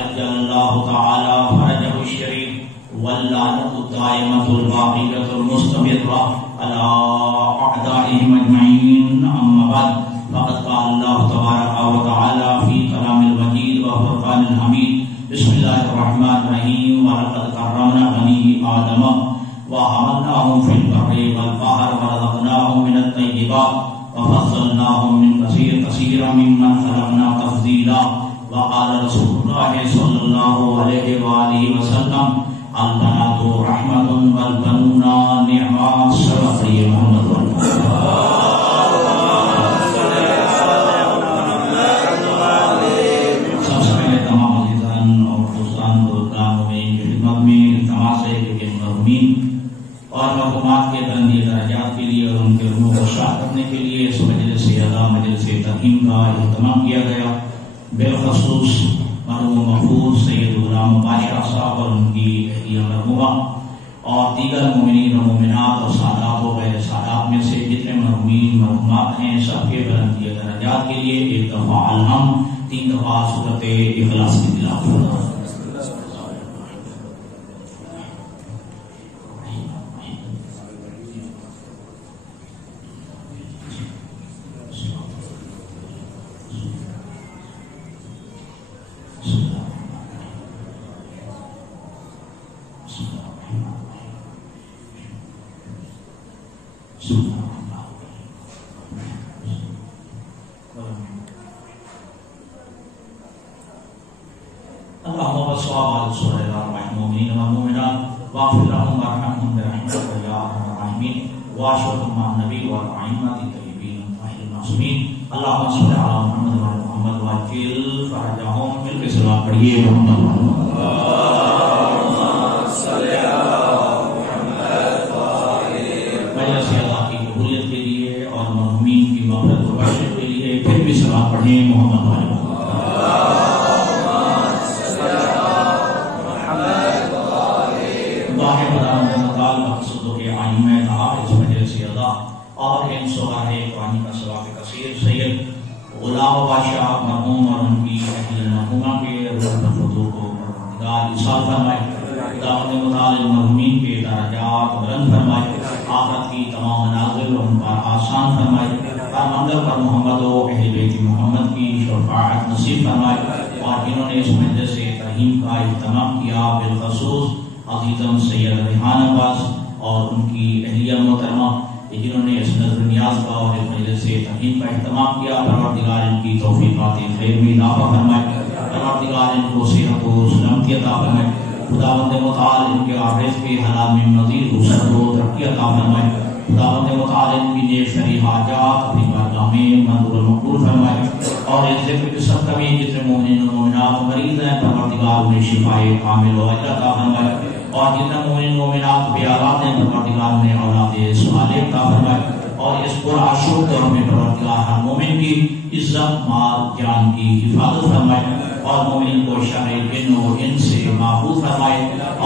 عجل اللہ تعالی فرجہ الشریف واللعنۃ الدائمۃ الباقیۃ المستمرہ علی اعدائهم اجمعین. اما بعد فقد قال اللہ تبارک و تعالی فی کلام المجید و فرقان الحمید. بسم اللہ الرحمن الرحیم. وَلَقَدْ كَرَّمْنَا بَنِي آدَمَ وَحَمَلْنَاهُمْ فِي الْبَرِّ وَالْبَحْرِ وَرَزَقْنَاهُمْ مِنَ الطَّيِّبَاتِ وَفَضَّلْنَاهُمْ مِنْ كَثِيرٍ مِّمَّنْ خَلَقْنَا تَفْضِيلًا. وقال رسول اللہ صلی اللہ علیہ وآلہ وسلم البنات رحمۃ والبنون نعمت. صلی محمد سب سے پہلے تمام عزیزان اور دوستان بزرگان کی خدمت میں التماس ہے کہ مرحومین اور مرحومات کے بلندی درجات کے لیے اور ان کے روح کو شاد کرنے کے لیے اس مجلس اعلیٰ مجلس ترحیم کا اہتمام کیا گیا. بالخصوص مرحوم محفوظ سید غلام بادشاہ صاحب اور ان کی اہلیہ مرحومہ اور دیگر مومنین و مومنات اور سادات و غیر سادات میں سے جتنے مرحومین مرحومات ہیں سب کے بلندی درجات کے لیے ایک دفعہ الحمد 3 دفعہ سورۃ اخلاص کی تلاوت. اللهم صل على سورة المؤمنين والمؤمنات واغفر لهم وارحمهم برحمتك يا ارحم الراحمين واشهدهم مع النبي والائمة الطيبين الطاهرين المعصومين. اللهم صل على محمد وعلى محمد وعجل فرجهم. مل کے سلام پڑھیے محمد اللهم صل على محمد وعلى مجلس اللہ کی قبولیت کے لیے اور مرحومین کی مغفرت و بخشش کے لیے پھر بھی سلام پڑھیں محمد وعلى محمد. اور ان سوال قرآن کا ثواب کثیر سید غلام بادشاہ مرحوم اور ان کی اہلیہ مرحومہ کے روح الفتوح کو پروردگار ایصال فرمائے. خداوند متعال مرحومین کے درجات بلند فرمائے. آخرت کی تمام منازل ان پر آسان فرمائے. ہر منزل پر محمد و اہل بیت محمد کی شفاعت نصیب فرمائے. اور جنہوں نے اس مجلس ترحیم کا اہتمام کیا بالخصوص عزیزم سید ریحان عباس اور ان کی اہلیہ محترمہ جنہوں نے اس نظر نیاز کا اور اس مجلس سے ترحیم کا اہتمام کیا. پروردگار ان کی توفیقات خیر میں اضافہ فرمائے. پروردگار ان کو صحت و سلامتی عطا فرمائے. خداوند متعال ان کے عارض کے حالات میں مزید وسعت و ترقی عطا فرمائے. خداوند متعال ان کی نیک شرعی حاجات اپنی بارگاہ میں منظور و مقبول فرمائے. اور اس ذکر کے صدقہ میں جتنے مومنین و مومنات مریض ہیں پروردگار انہیں شفائے کامل و اجر عطا فرمائے. اور جتنے مومن مومنات بے اولاد ہیں پروردگار نے اولاد صالح عطا فرمائے. اور اس پرآشوب دور میں پروردگار ہر مومن کی عزت مال جان کی حفاظت فرمائے. اور مومن کو شر جن و انس سے محفوظ فرمائے.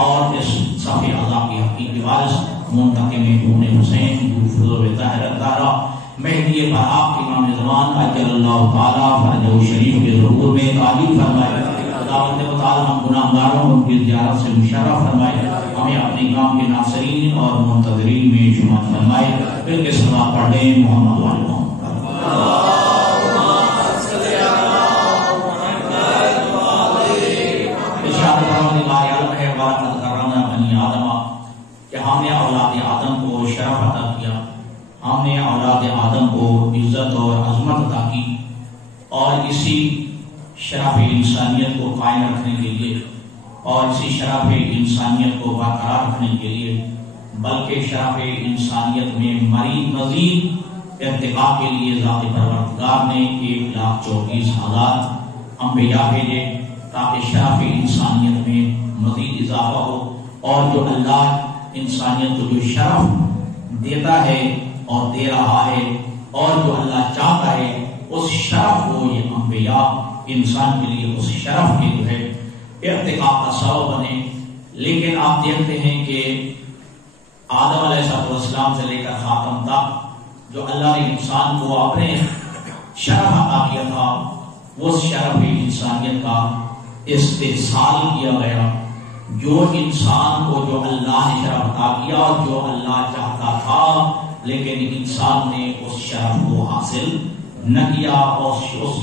اور اس صفی اعضاء کی حقیقی وارث منتقم حسین فضل طاہر الطاہرہ مہدی برحق امام زمان اجل اللہ تعالیٰ فرجہ شریف کے ظہور میں تعلیم فرمائے. خداوند متعال ہم گناہگاروں کو ان کی زیارت سے مشرف فرمائے. ہمیں اپنے کام کے ناصرین اور منتظرین میں شمار فرمائے. پھر کے سلام پڑھ دیں محمد وعلى محمد. ارشاد پروردگار عالم ہے وَلَقَدْ كَرَّمْنَا بَنِي آدَمَ کہ ہم نے اولاد آدم کو شرف عطا کیا. ہم نے اولاد آدم کو عزت اور عظمت عطا کی. اور اسی شرف انسانیت کو قائم رکھنے کے لیے اور اسی شرف انسانیت کو برقرار رکھنے کے لیے بلکہ شرف انسانیت میں مزید ارتقاء کے لیے ذات پروردگار نے 1,24,000 انبیاء بھیجے تاکہ شرف انسانیت میں مزید اضافہ ہو. اور جو اللہ انسانیت کو جو شرف دیتا ہے اور دے رہا ہے اور جو اللہ چاہتا ہے اس شرف کو یہ انبیاء انسان کے لیے اس شرف کے جو ہے ارتقاء کا سبب بنے. لیکن آپ دیکھتے ہیں کہ آدم علیہ السلام سے لے کر خاتم تک جو اللہ نے انسان کو اپنے شرف عطا کیا تھا وہ شرف انسانیت کا استحصال کیا گیا. جو انسان کو جو اللہ نے شرف عطا کیا اور جو اللہ چاہتا تھا، لیکن انسان نے اس شرف کو حاصل نہ کیا اور اس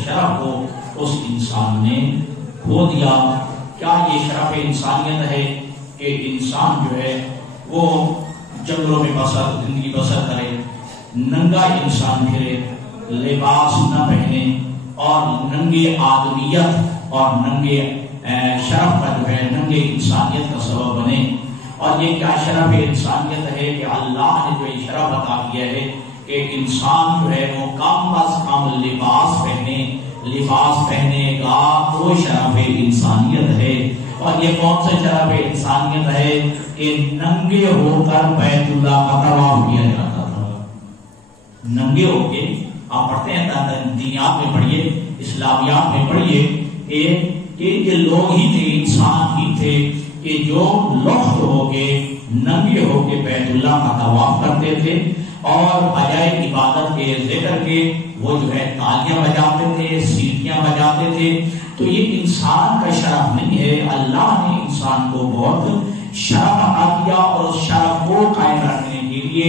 شرف کو اس انسان نے کھو دیا. کیا یہ شرف انسانیت ہے کہ انسان جو ہے وہ جنگلوں میں زندگی بسر کرے، ننگا انسان پھرے، لباس نہ پہنے اور ننگے آدمیت اور ننگے شرف کا جو ہے ننگے انسانیت کا سبب بنے؟ اور یہ کیا شرف انسانیت ہے کہ اللہ نے جو یہ شرف عطا کیا ہے کہ انسان جو ہے وہ کم از کم لباس پہنے گا تو شرف انسانیت ہے. اور یہ کون سا شرف انسانیت ہے کہ ننگے ہو کر بیت اللہ کا طواف کیا جاتا تھا. ننگے ہو کے آپ پڑھتے ہیں دینیات میں پڑھیے، اسلامیات میں پڑھیے کہ یہ لوگ ہی تھے، انسان ہی تھے کہ جو لخت ہو کے ننگے ہو کے بیت اللہ کا طواف کرتے تھے اور بجائے عبادت کے ذکر کے وہ جو ہے تالیاں بجاتے تھے، سیٹیاں بجاتے تھے. تو یہ انسان کا شرف نہیں ہے. اللہ نے انسان کو بہت شرف عطا کیا اور اس شرف کو قائم رکھنے کے لیے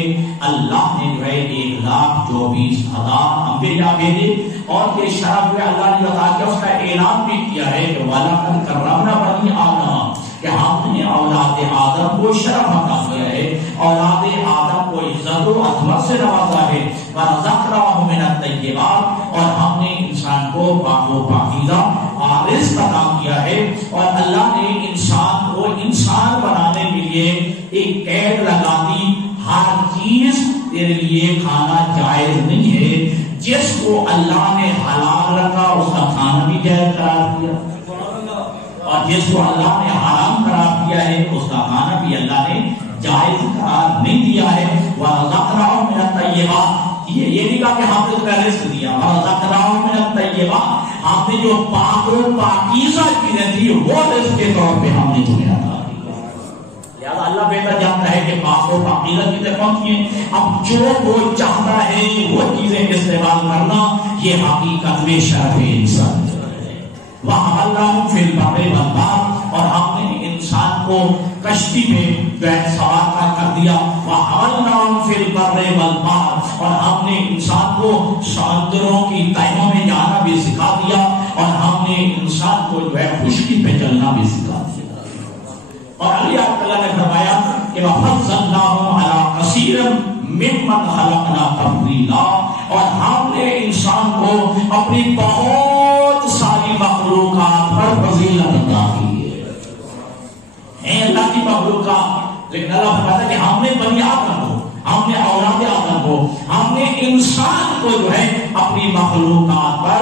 اللہ نے جو ہے 1,24,000 انبیاء بھیجے. اور یہ شرف جو اللہ نے عطا کیا اس کا اعلان بھی کیا ہے کہ وَلَقَدْ كَرَّمْنَا بَنِي آدَمَ، کہ ہم نے اولاد آدم کو شرف عطا کیا ہے، اولاد آدم کو عزت و عظمت سے نوازا ہے. وَرَزَقْنَاهُم مِّنَ الطَّيِّبَاتِ، اور ہم نے انسان کو پاک و پاکیزہ رزق عطا کیا ہے. اور اللہ نے انسان کو انسان بنانے کے لیے ایک قید لگا دی، ہر چیز تیرے لیے کھانا جائز نہیں ہے. جس کو اللہ نے حلال رکھا اس کا کھانا بھی جائز قرار دیا، اور جس کو اللہ نے حرام قرار دیا ہے اس کا کھانا بھی اللہ نے جائز قرار نہیں دیا ہے. وَرَزَقْنَاهُم مِّنَ الطَّيِّبَاتِ، یہ نہیں کہا کہ ہم نے تمہیں رزق دیا. وَرَزَقْنَاهُم مِّنَ الطَّيِّبَاتِ، ہم نے جو پاک و پاکیزہ چیزیں تھی وہ رزق کے طور پہ ہم نے تمہیں عطا کی. لہذا اللہ بہتر جانتا ہے کہ پاک و پاکیزہ چیزیں کون سی ہیں. اب جو وہ چاہتا ہے وہ چیزیں استعمال کرنا یہ حقیقت میں شرف انسان ہے. وَحَمَلْنَاهُمْ فِي الْبَرِّ وَالْبَحْرِ، اور ہم نے انسان کو کشتی میں جو ہے سوار کر دیا. وَحَمَلْنَاهُمْ فِي الْبَرِّ وَالْبَحْرِ، اور ہم نے انسان کو سمندروں کی تہوں میں جانا بھی سکھا دیا، اور ہم نے انسان کو جو ہے خشکی پہ چلنا بھی سکھا دیا. اور علی اللہ نے فرمایا کہ وَفَضَّلْنَاهُمْ عَلَىٰ كَثِيرٍ مِّمَّنْ خَلَقْنَا تَفْضِيلًا، اور ہم نے انسان کو اپنی بہت ساری مخلوقات پر فضیلت عطا کی ہے. اللہ کی مخلوقات، لیکن اللہ فرماتا ہے کہ ہم نے بنی آدم کو، ہم نے اولاد آدم کو، ہم نے انسان کو جو ہے اپنی مخلوقات پر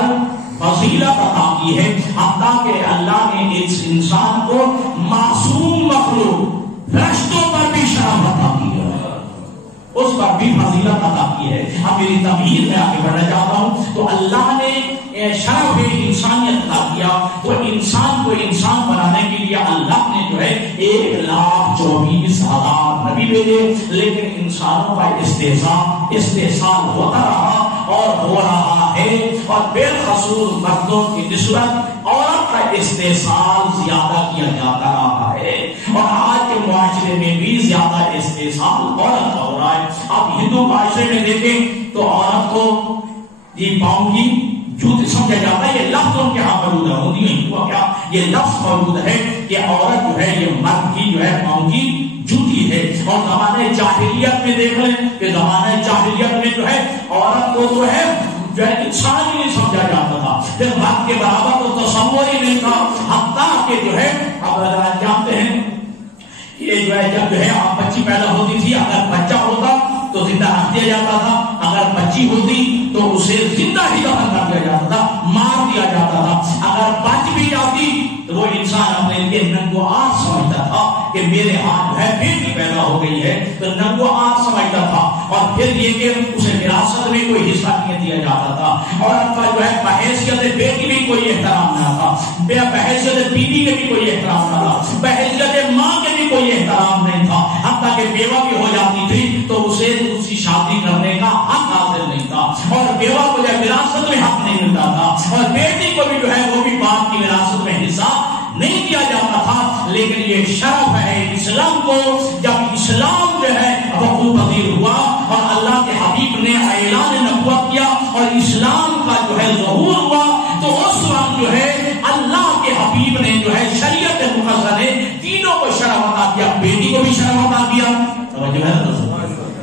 فضیلت عطا کی ہے. حتیٰ کہ اللہ نے اس انسان کو معصوم مخلوق فرشتوں پر بھی شرف عطا کی ہے، اس پر بھی فضیلت عطا کی ہے. اب میری تمہید میں آگے بڑھنا چاہتا ہوں. تو اللہ نے شرف انسانیت عطا کیا، تو انسان کو انسان بنانے کے لیے اللہ نے جو ہے 1,24,000 نبی بھیجے. لیکن انسانوں کا استحصال ہوتا رہا اور ہو رہا ہے، اور بالخصوص مردوں کی نسبت عورت کا استحصال زیادہ کیا جاتا رہا ہے. اور آج کے معاشرے میں بھی زیادہ استحصال عورت کا ہو رہا ہے. اب ہندو معاشرے میں دیکھیں تو عورت کو یہ پاؤں کی جوتی سمجھا جاتا ہے. یہ لفظ ان کے ہاں موجود ہے، ہندو کیا یہ لفظ موجود ہے کہ عورت جو ہے یہ مرد کی جو ہے پاؤں کی جوتی ہے. اور زمانے جاہلیت میں دیکھ لیں کہ زمانے جاہلیت میں جو ہے عورت کو جو ہے انسان ہی نہیں سمجھا جاتا تھا، پھر مرد کے برابر تو تصور ہی نہیں تھا. حتیٰ کہ جو ہے اب جانتے ہیں یہ جو ہے جب جو ہے بچی پیدا ہوتی تھی، اگر بچہ ہوتا تو زندہ رکھ دیا جاتا تھا، اگر بچی ہوتی تو اسے زندہ ہی دفن کر دیا جاتا تھا، مار دیا جاتا تھا. اگر بچ بھی جاتی تو وہ انسان اپنے لیے ننگو آر سمجھتا تھا کہ میرے ہاتھ ہے بیٹی پیدا ہو گئی ہے، تو ننگو آر سمجھتا تھا. اور پھر یہ کہ اسے وراثت میں کوئی حصہ نہیں دیا جاتا تھا. عورت کا جو ہے بحیثیت بیٹی بھی کوئی احترام نہ تھا، بحیثیت بیوی کے بھی کوئی احترام نہ تھا، بحیثیت ماں کے بھی کوئی احترام نہیں تھا. حتیٰ کہ بیوہ بھی ہو جاتی تھی تو اسے دوسری شادی کرنے کا حق حاصل نہیں تھا، اور بیوہ کو جو وراثت میں حق نہیں ملتا تھا، اور بیٹی کو بھی جو ہے وہ بھی باپ کی وراثت میں حصہ یہ شرف ہے اسلام کو. جب اسلام جو ہے وقوع پذیر ہوا اور اللہ کے حبیب نے اعلان نبوت کیا اور اسلام کا جو ہے ظہور ہوا, تو اس وقت جو ہے اللہ کے حبیب نے جو ہے شریعت مقدسہ نے تینوں کو شرف عطا کیا. بیٹی کو بھی شرف عطا کیا, توجہ ہے,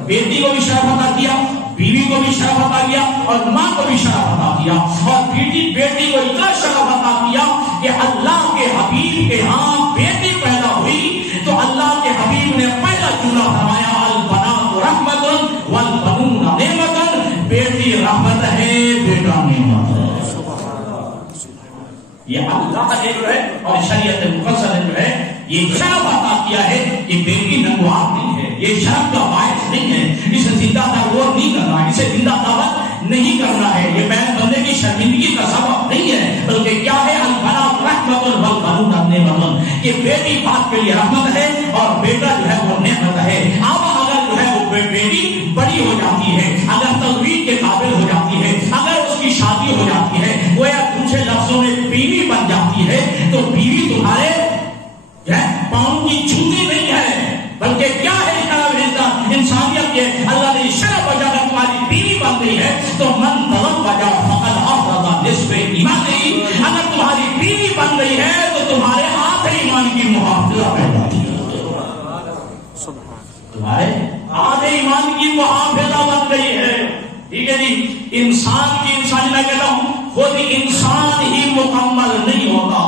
بیٹی کو بھی شرف عطا کیا, بیوی کو بھی شرف عطا کیا اور ماں کو بھی شرف عطا کیا. اور بیٹی کو اتنا شرف عطا کیا کہ اللہ کے حبیب کے ہاں بیٹی پیدا ہوئی تو اللہ کے حبیب نے پہلا جملہ فرمایا البنات رحمت والبنون نعمت. بیٹی رحمت ہے, بیٹا نعمت ہے. یہ اللہ نے جو ہے اور شریعت مقدسہ نے جو ہے یہ شرف عطا کیا ہے کہ بیٹی ننگوار نہیں ہے, یہ شرف کا باعث نہیں ہے, اسے زندہ تغور نہیں کرنا ہے, اسے زندہ دعوت نہیں کرنا ہے, یہ بیان بندے کی شرمندگی کا سبب نہیں ہے, بلکہ کیا ہے البنات رحمت والبنون نعمت, کہ بیٹی باپ کے لیے رحمت ہے اور بیٹا جو ہے وہ نعمت ہے. اب اگر جو ہے وہ بیٹی بڑی ہو جاتی ہے, اگر تزویج کے قابل ہو جاتی ہے, اگر اس کی شادی ہو جاتی ہے, وہ یا دوسرے لفظوں میں بیوی بن جاتی ہے, تو بیوی تمہارے پاؤں کی جوتی نہیں ہے, بلکہ کیا ہے انسانیت کے اللہ نے شرف وجہ اگر تمہاری بیوی بن گئی ہے تو من طلب وجہ فقط افضل نصف ایمان نہیں. اگر تمہاری بیوی بن گئی ہے تو تمہارے آدھے ایمان کی محافظہ پیدا کی, تمہارے آدھے ایمان کی محافظہ بن گئی ہے. ٹھیک ہے جی, انسان کی انسانی میں کہتا ہوں خود انسان ہی مکمل نہیں ہوتا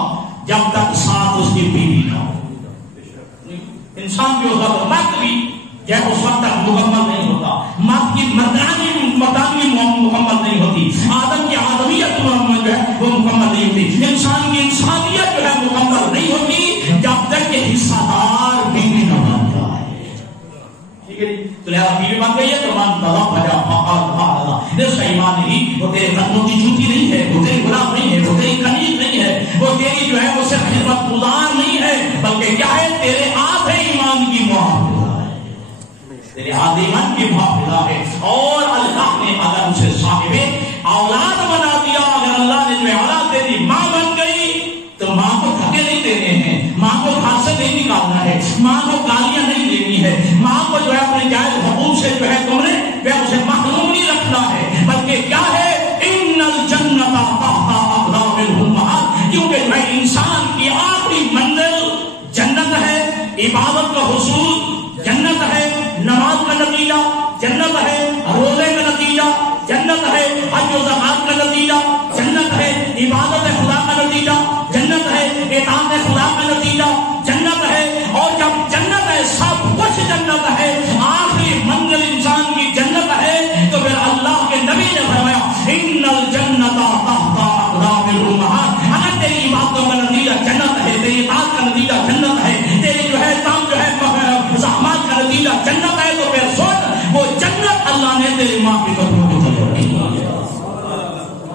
جب تک ساتھ اس کی بیوی نہ ہو. انسان بھی ہوگا تو مرد بھی اس وقت تک مکمل نہیں ہوتا, مرد کی مردانگی مکمل نہیں ہوتی, آدم کی آدمیت جو ہے وہ مکمل نہیں ہوتی, انسان کی انسانیت جو ہے مکمل نہیں ہوتی جب تک کہ حصہ دار بیوی نہ بن جائے. ٹھیک ہے, تو لہذا بیوی بن گئی ہے تو من طلب وجہ فقط اس کا ایمان نہیں, وہ تیرے قدموں کی جوتی نہیں ہے, وہ تیری غلام نہیں ہے, وہ تیری کنیز نہیں ہے, وہ تیری جو ہے وہ صرف خدمت گزار نہیں ہے, بلکہ کیا ہے تیرے آدھے ایمان کی محافظہ ہے, تیرے آدھے ایمان کی محافظہ ہے. اور اللہ نے اگر اسے صاحب اولاد بنا دیا, اگر اللہ نے جو اولاد دے دی, ماں بن گئی, تو ماں کو دھکے نہیں دینے ہیں, ماں کو گھر سے نہیں نکالنا ہے, ماں کو گالیاں نہیں دینی ہے, ماں کو جو ہے اپنے جائز حقوق سے جو ہے تم نے اسے محروم نہیں رکھنا ہے, بلکہ کیا ہے ان الجنت تحت اقدام الامہات, کیونکہ جو ہے انسان کی آخری منزل جنت ہے, عبادت کا حصول جنت ہے, نماز کا نتیجہ جنت ہے, روزے کا نتیجہ جنت ہے, حج و زکات کا نتیجہ جنت ہے, عبادت خدا کا نتیجہ جنت ہے, اطاعت خدا کا نتیجہ جنت ہے. اور جب جنت ہے, سب کچھ جنت ہے, آخری منزل انسان کی جنت ہے, تو پھر اللہ کے نبی نے فرمایا ان الجنت تحت اقدام الامہات, اگر تیری عبادتوں کا نتیجہ جنت ہے, تیری اطاعت کا نتیجہ جنت ہے, تیری جو ہے کام جو ہے زحمات کا نتیجہ جنت ہے, تو پھر سن وہ جنت اللہ نے تیری ماں کی قدموں میں تیار کی.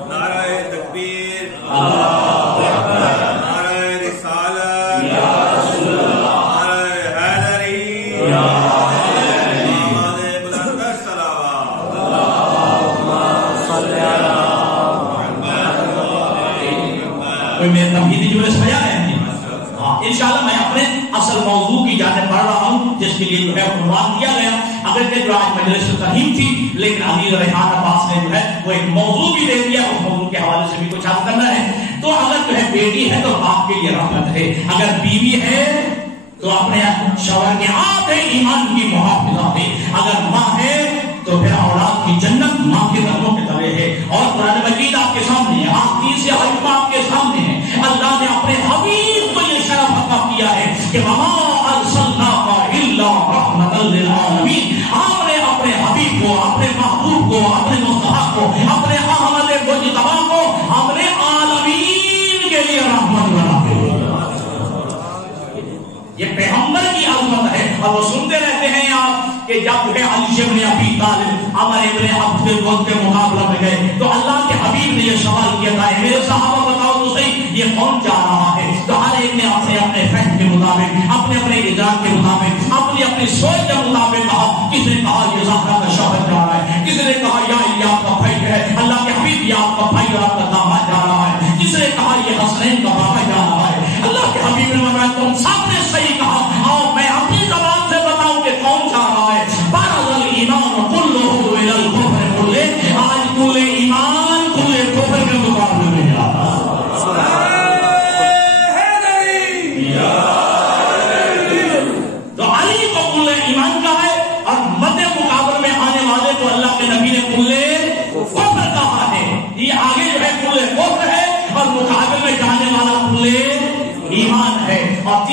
نعرہ تکبیر, اللہ اکبر, نعرہ رسالت, یا رسول اللہ, نعرہ حیدری, یا حیدری, آمد بلند صلوات, اللہم صلی علی محمد. کوئی میرے تمہیدی جملے سمجھا رہے ہیں؟ ہاں انشاءاللہ میں اپنے اصل موضوع کی جانب بڑھ رہا ہوں جس کے لیے جو ہے عنوان دیا گیا. اگر کہ جو آج مجلس ترہیم تھی, لیکن عزیز ریحان عباس نے جو ہے وہ ایک موضوع بھی دے دیا, اس موضوع کے حوالے سے بھی کچھ عرض کرنا ہے. تو اگر جو ہے بیٹی ہے تو باپ کے لیے رحمت ہے, اگر بیوی ہے تو اپنے شوہر کے آدھے ایمان کی محافظہ ہے, اگر ماں ہے تو پھر اولاد کی جنت ماں کے قدموں کے تلے ہے. اور قرآن مجید آپ کے سامنے ہے, حدیث حکمہ آپ کے سامنے ہے, اللہ نے اپنے حبیب کو یہ شرف عطا کیا ہے کہ وما ارسلناک الا رحمۃ للعالمین, آپ نے اپنے حبیب کو, اپنے محبوب کو, اپنے مصطفیٰ کو, اپنے احمد مجتبی کو ہم نے عالمین کے لیے رحمت بنا کے یہ پیغمبر کی عظمت ہے. اور وہ سنتے رہتے ہیں آپ کہ جب ہے علی ابن ابی طالب عمر ابن عبد الوہاب کے مقابلہ میں گئے تو اللہ کے حبیب نے یہ سوال کیا تھا, میرے صحابہ بتاؤ تو صحیح یہ کون جا رہا ہے؟ تو ہر ایک نے اپنے اپنے فہم کے مطابق, اپنے اپنے اجازت کے مطابق, اپنی اپنی سوچ کے مطابق کہا. کس نے کہا یہ زہرا کا شوہر جا رہا ہے, کس نے کہا یہ آپ کا بھائی ہے, اللہ کے حبیب یہ آپ کا بھائی اور آپ کا داماد جا رہا ہے, کس نے کہا یہ حسنین کا بابا جا رہا ہے. اللہ کے حبیب نے فرمایا تم سب نے صحیح کہا,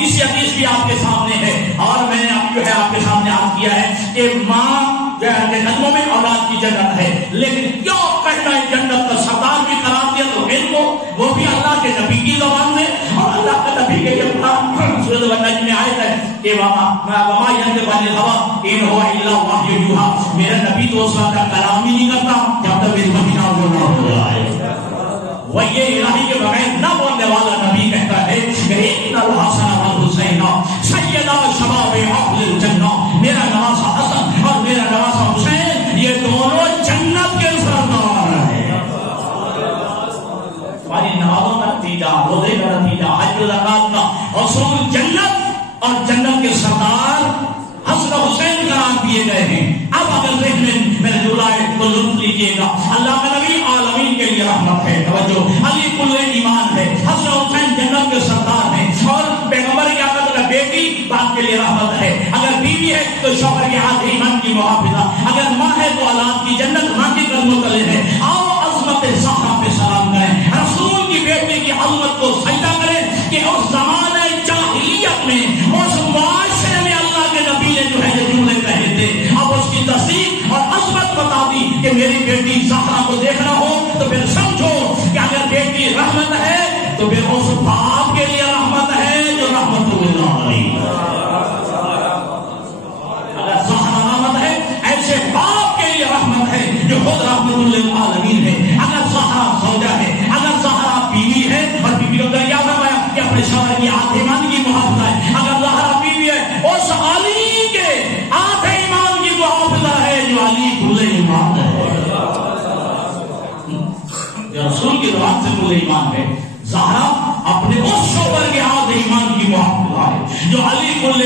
تیسری حدیث بھی آپ کے سامنے ہے، اور میں نے اب جو ہے آپ کے سامنے عرض کیا ہے کہ ماں کے قدموں میں اولاد کی جنت ہے، لیکن کیوں کہنا ہے جنت کا سردار بھی قرار دیا تو ان کو وہ بھی اللہ کے نبی کی زبان میں، اور اللہ کے نبی کے لیے سورۃ النجم میں آیت ہے کہ وما ينطق عن الهوى ان هو الا وحی یوحی، میرا نبی تو اس کا کلام ہی نہیں کرتا جب تک اس وحی نازل نہ ہو جائے۔ وہ یہ الہی کے بغیر نہ بولنے والا نبی کہتا ہے کہ ان الحسن والحسین سیدا شباب اہل الجنہ، میرا نواسا حسن اور میرا نواسا حسین یہ دونوں جنت کے سردار ہیں۔ ہماری نمازوں کا نتیجہ، روزے کا نتیجہ، حج و زکات کا حصول جنت اور جنت کے سردار حسن حسین قرار دیے گئے ہیں۔ اب اگر ذہن میں میرے جلائے تو لطف لیجیے گا، اللہ کا نبی عالمین کے لیے رحمت ہے، توجہ، علی کل ایمان ہے، حسن حسین جنت کے سردار ہیں، اور پیغمبر کی آقا کا بیٹی باپ کے لیے رحمت ہے، اگر بیوی ہے تو شوہر کے ہاتھ ایمان کی محافظہ، اگر ماں ہے تو اولاد کی جنت ماں کے قدموں تلے ہے۔ آؤ عظمت زہرا پہ سلام کریں، رسول کی بیٹی کی عظمت کو سجدہ کریں کہ اس زمانے جاہلیت میں، اس معاشرے میں اللہ کے نبی نے جو ہے یہ جملے کہے تھے، اب اس کی تصدیق اور عظمت بتا دی کہ میری بیٹی زہرا کو دیکھنا ہو تو پھر سمجھو کہ اگر بیٹی رحمت ہے تو پھر اس باپ کے لیے رحمت ہے جو رحمت اللہ علیہ، اگر زہرا رحمت ہے ایسے باپ کے لیے رحمت ہے جو خود رحمت للعالمین ہے، اگر زہرا زوجہ ہے، اگر زہرا بیوی ہے، اور بیوی کو دریا فرمایا کہ اپنے شوہر کی آٹھ ایمان کی محافظہ ہے، اگر زہرا بیوی ہے اس علی کے آٹھ ایمان کی محافظہ ہے جو علی کل ایمان ہے، جو رسول کی زبان سے کل ایمان ہے۔ زہرا اپنے اس شوہر کے آٹھ ایمان کی محافظہ ہے جو علی کل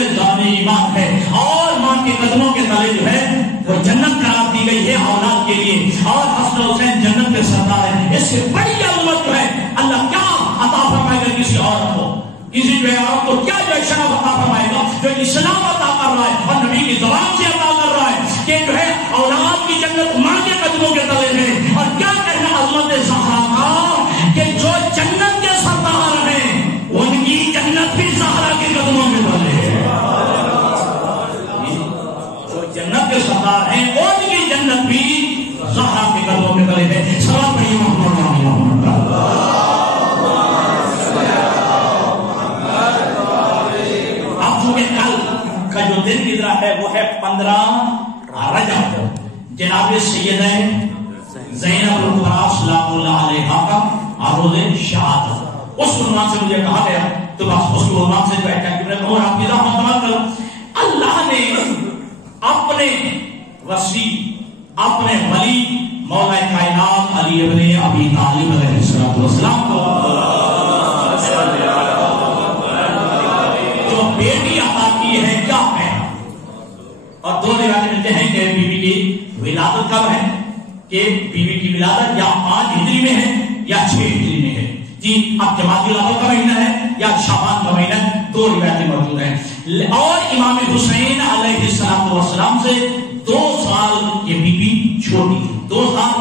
ایمان ہے، اور ماں کے قدموں کے تلے جو ہے وہ جنت قرار دی گئی ہے اولاد کے لیے، اور حسن حسین جنت کے سردار ہے۔ اس سے بڑی عظمت جو ہے اللہ کیا عطا فرمائے گا کسی عورت کو، کسی جو ہے عورت کو کیا جو شرف عطا فرمائے گا جو اسلام عطا کر رہا ہے اور نبی کی زبان سے عطا کر رہا ہے کہ جو ہے اولاد کی جنت ماں کے قدموں کے تلے ہے، اور کیا کہنا عظمت زہرا کا کہ جو جنت کے سردار ہیں ان کی جنت بھی زہرا کے قدموں کے تلے ہے، جو جنت کے سردار ہیں ان کی جنت بھی زہرا کے قدموں کے تلے ہے۔ سلام علیکم محمد کا جو دن گزرا ہے وہ ہے 15 رجب، جناب سیدہ زینب الکبریٰ سلام اللہ علیہا کا روز شہادت، اس عنوان سے مجھے کہا گیا تو بس اس عنوان سے جو ہے کہ میں کہوں آپ کی رحمت تمام کروں۔ اللہ نے اپنے وصی، اپنے ولی مولا کائنات علی ابن ابی طالب علیہ السلام کو جو بیٹی عطا کی ہے کیا ہے، اور دو روایتیں ملتے ہیں کہ بیوی کی ولادت کب ہے، کہ بیوی کی ولادت یا 5 ہجری میں ہے یا 6 ہجری میں ہے، جی اب جمادی الاول کا مہینہ ہے یا شعبان کا مہینہ، دو روایتیں موجود ہیں۔ اور امام حسین علیہ السلام سے 2 سال یہ بیوی چھوٹی تھی، 2 سال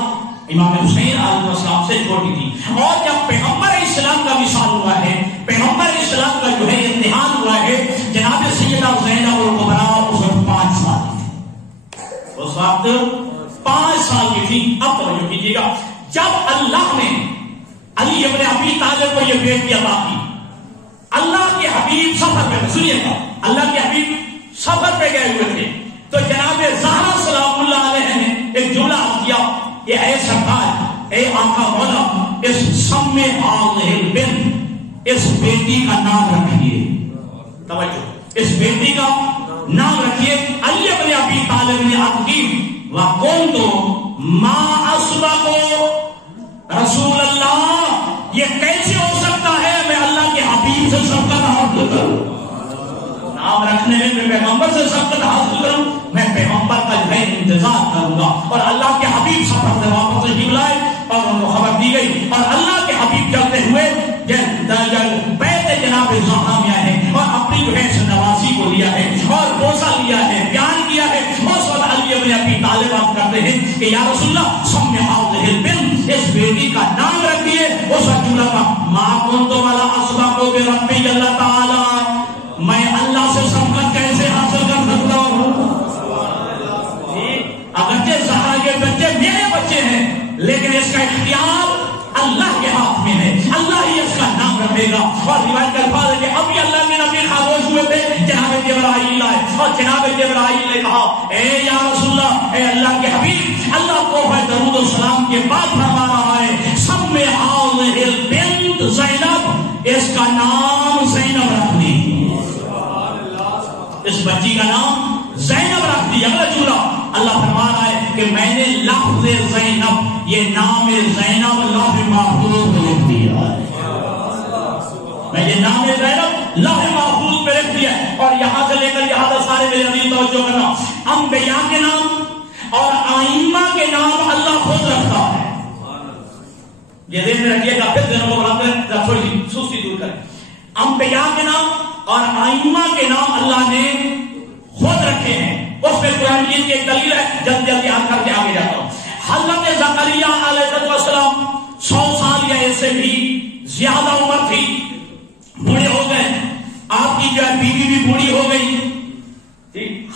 امام حسین علیہ السلام سے چھوٹی تھی، اور جب پیغمبر اسلام کا وصال ہوا ہے، پیغمبر اسلام کا جو ہے امتحان ہوا ہے، جناب سیدہ زینب الکبریٰ اس وقت 5 سال کی تھی، اس وقت 5 سال کی تھی۔ اب توجہ کیجیے گا، جب اللہ نے علی ابن ابی طالب کو یہ بیٹی عطا کی، اللہ کے حبیب سفر پہ، سنیے گا، اللہ کے حبیب سفر پہ گئے ہوئے تھے، تو جناب زہرا سلام اللہ علیہ نے ایک جملہ کیا، یہ اے سرکار، اے آقا مولا، اس سم میں اس بیٹی کا نام رکھیے، توجہ، اس بیٹی کا نام رکھیے۔ علی ابن ابی طالب نے عرض کی وَكُنْتُ مَا أَسْبَقُ رسول اللہ، یہ کیسے ہو سکتا ہے میں اللہ کے حبیب سے سبقت حاصل کروں، نام رکھنے میں پیغمبر سے سبقت حاصل کروں، میں پیغمبر کا جو ہے انتظار کروں گا، اور اللہ کے حبیب سفر سے واپس ہی بلائے اور ان کو خبر دی گئی، اور اللہ کے حبیب چلتے ہوئے بیت جناب زہرا میں آئے ہیں اور اپنی جو ہے نواسی کو لیا ہے اور بوسہ لیا ہے، بیان کیا ہے، اس وقت علی ابن ابی طالب بات کرتے ہیں کہ یا رسول اللہ سم هذه البنت، اس بیٹی کا نام رکھیے۔ اس وقت جملہ کا ما كنت ولا اسبق بربي اللہ تعالی لیکن اس کا اختیار اللہ کے ہاتھ میں ہے، اللہ ہی اس کا نام رکھے گا۔ اور روایت کا الفاظ ہے کہ ابھی اللہ کے نبی خاموش ہوئے تھے، جناب جبرائیل آئے اور جناب جبرائیل نے کہا اے یا رسول اللہ، اے اللہ کے حبیب، اللہ کو درود و سلام کے بعد فرما رہا ہے سب میں هذه البنت زینب، اس کا نام زینب رکھ دی، اس بچی کا نام زینب رکھ دی۔ اگلا جملہ اللہ فرما رہا ہے کہ میں نے لفظ زینب، یہ نام زینب لوح محفوظ میں لکھ دیا، میں یہ نام زینب لوح محفوظ میں لکھ دیا۔ اور یہاں سے لے کر یہاں تک سارے میرے عزیز توجہ کرنا، انبیاء کے نام اور ائمہ کے نام اللہ خود رکھتا ہے، یہ ذہن میں رکھیے گا، پھر دنوں کو بڑھاتے ہیں، تھوڑی سی سستی دور کریں۔ انبیاء کے نام اور ائمہ کے نام اللہ نے خود رکھے ہیں، اس میں قرآن مجید کی ایک دلیل ہے، جلدی جلدی یاد کر کے آگے جاتا ہوں۔ حضرت زکریا علیہ السلام 100 سال یا اس سے بھی زیادہ عمر تھی، بوڑھے ہو گئے، آپ کی جو ہے بیوی بھی بوڑھی ہو گئی،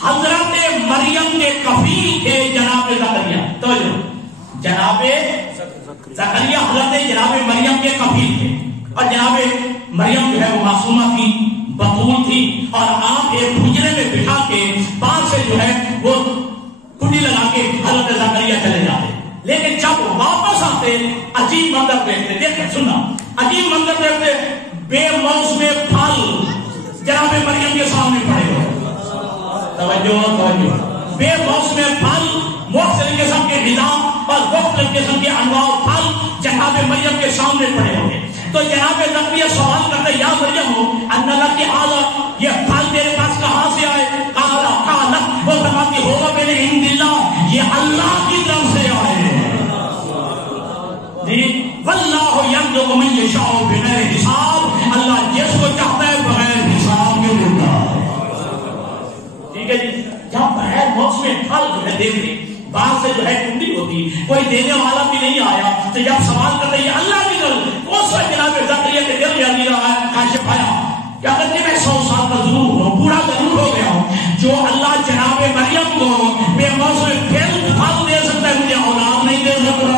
حضرت مریم کے کفیل تھے جناب زکریا، تو جناب زکریا حضرت جناب مریم کے کفیل تھے، اور جناب مریم جو ہے وہ معصومہ تھی، بطول تھی، اور آپ ایک حجرے میں بٹھا کے باہر سے جو ہے وہ کنڈی لگا کے حضرت زکریا چلے جاتے، لیکن جب واپس آتے عجیب منظر دیکھتے، دیکھیں سننا، عجیب منظر دیکھتے، بے موسم پھل جناب مریم کے سامنے پڑے ہوئے، توجہ، بے موسم پھل، مختلف قسم کے نظام اور مختلف قسم کے انواع پھل جناب مریم کے سامنے پڑے ہوئے۔ تو جناب زکریا سوال کرتے یا مریم ہو ان اللہ کی حالت، یہ پھل تیرے پاس کہاں سے آئے؟ کہا وہ فرماتی ہوگا میں نے عند اللہ، یہ اللہ کی طرف سے آئے جی، واللہ یرزق من یشاء بغیر حساب، اللہ جس کو چاہتا ہے بغیر حساب کے دیتا ہے، ٹھیک ہے جی۔ جب بغیر موسم پھل جو ہے دیکھ لیں، باہر سے جو ہے کنڈی ہوتی، کوئی دینے والا بھی نہیں آیا، تو جب سوال کرتے یہ اللہ کی طرف، اس وقت جناب زکریا کے دل میں علی رہا ہے کاشف آیا کہ اگر میں 100 سال کا ضرور ہوں، بوڑھا ضرور ہو گیا ہوں، جو اللہ جناب مریم کو بے موسم پھل دے سکتا ہے، مجھے اولاد نہیں دے سکتا،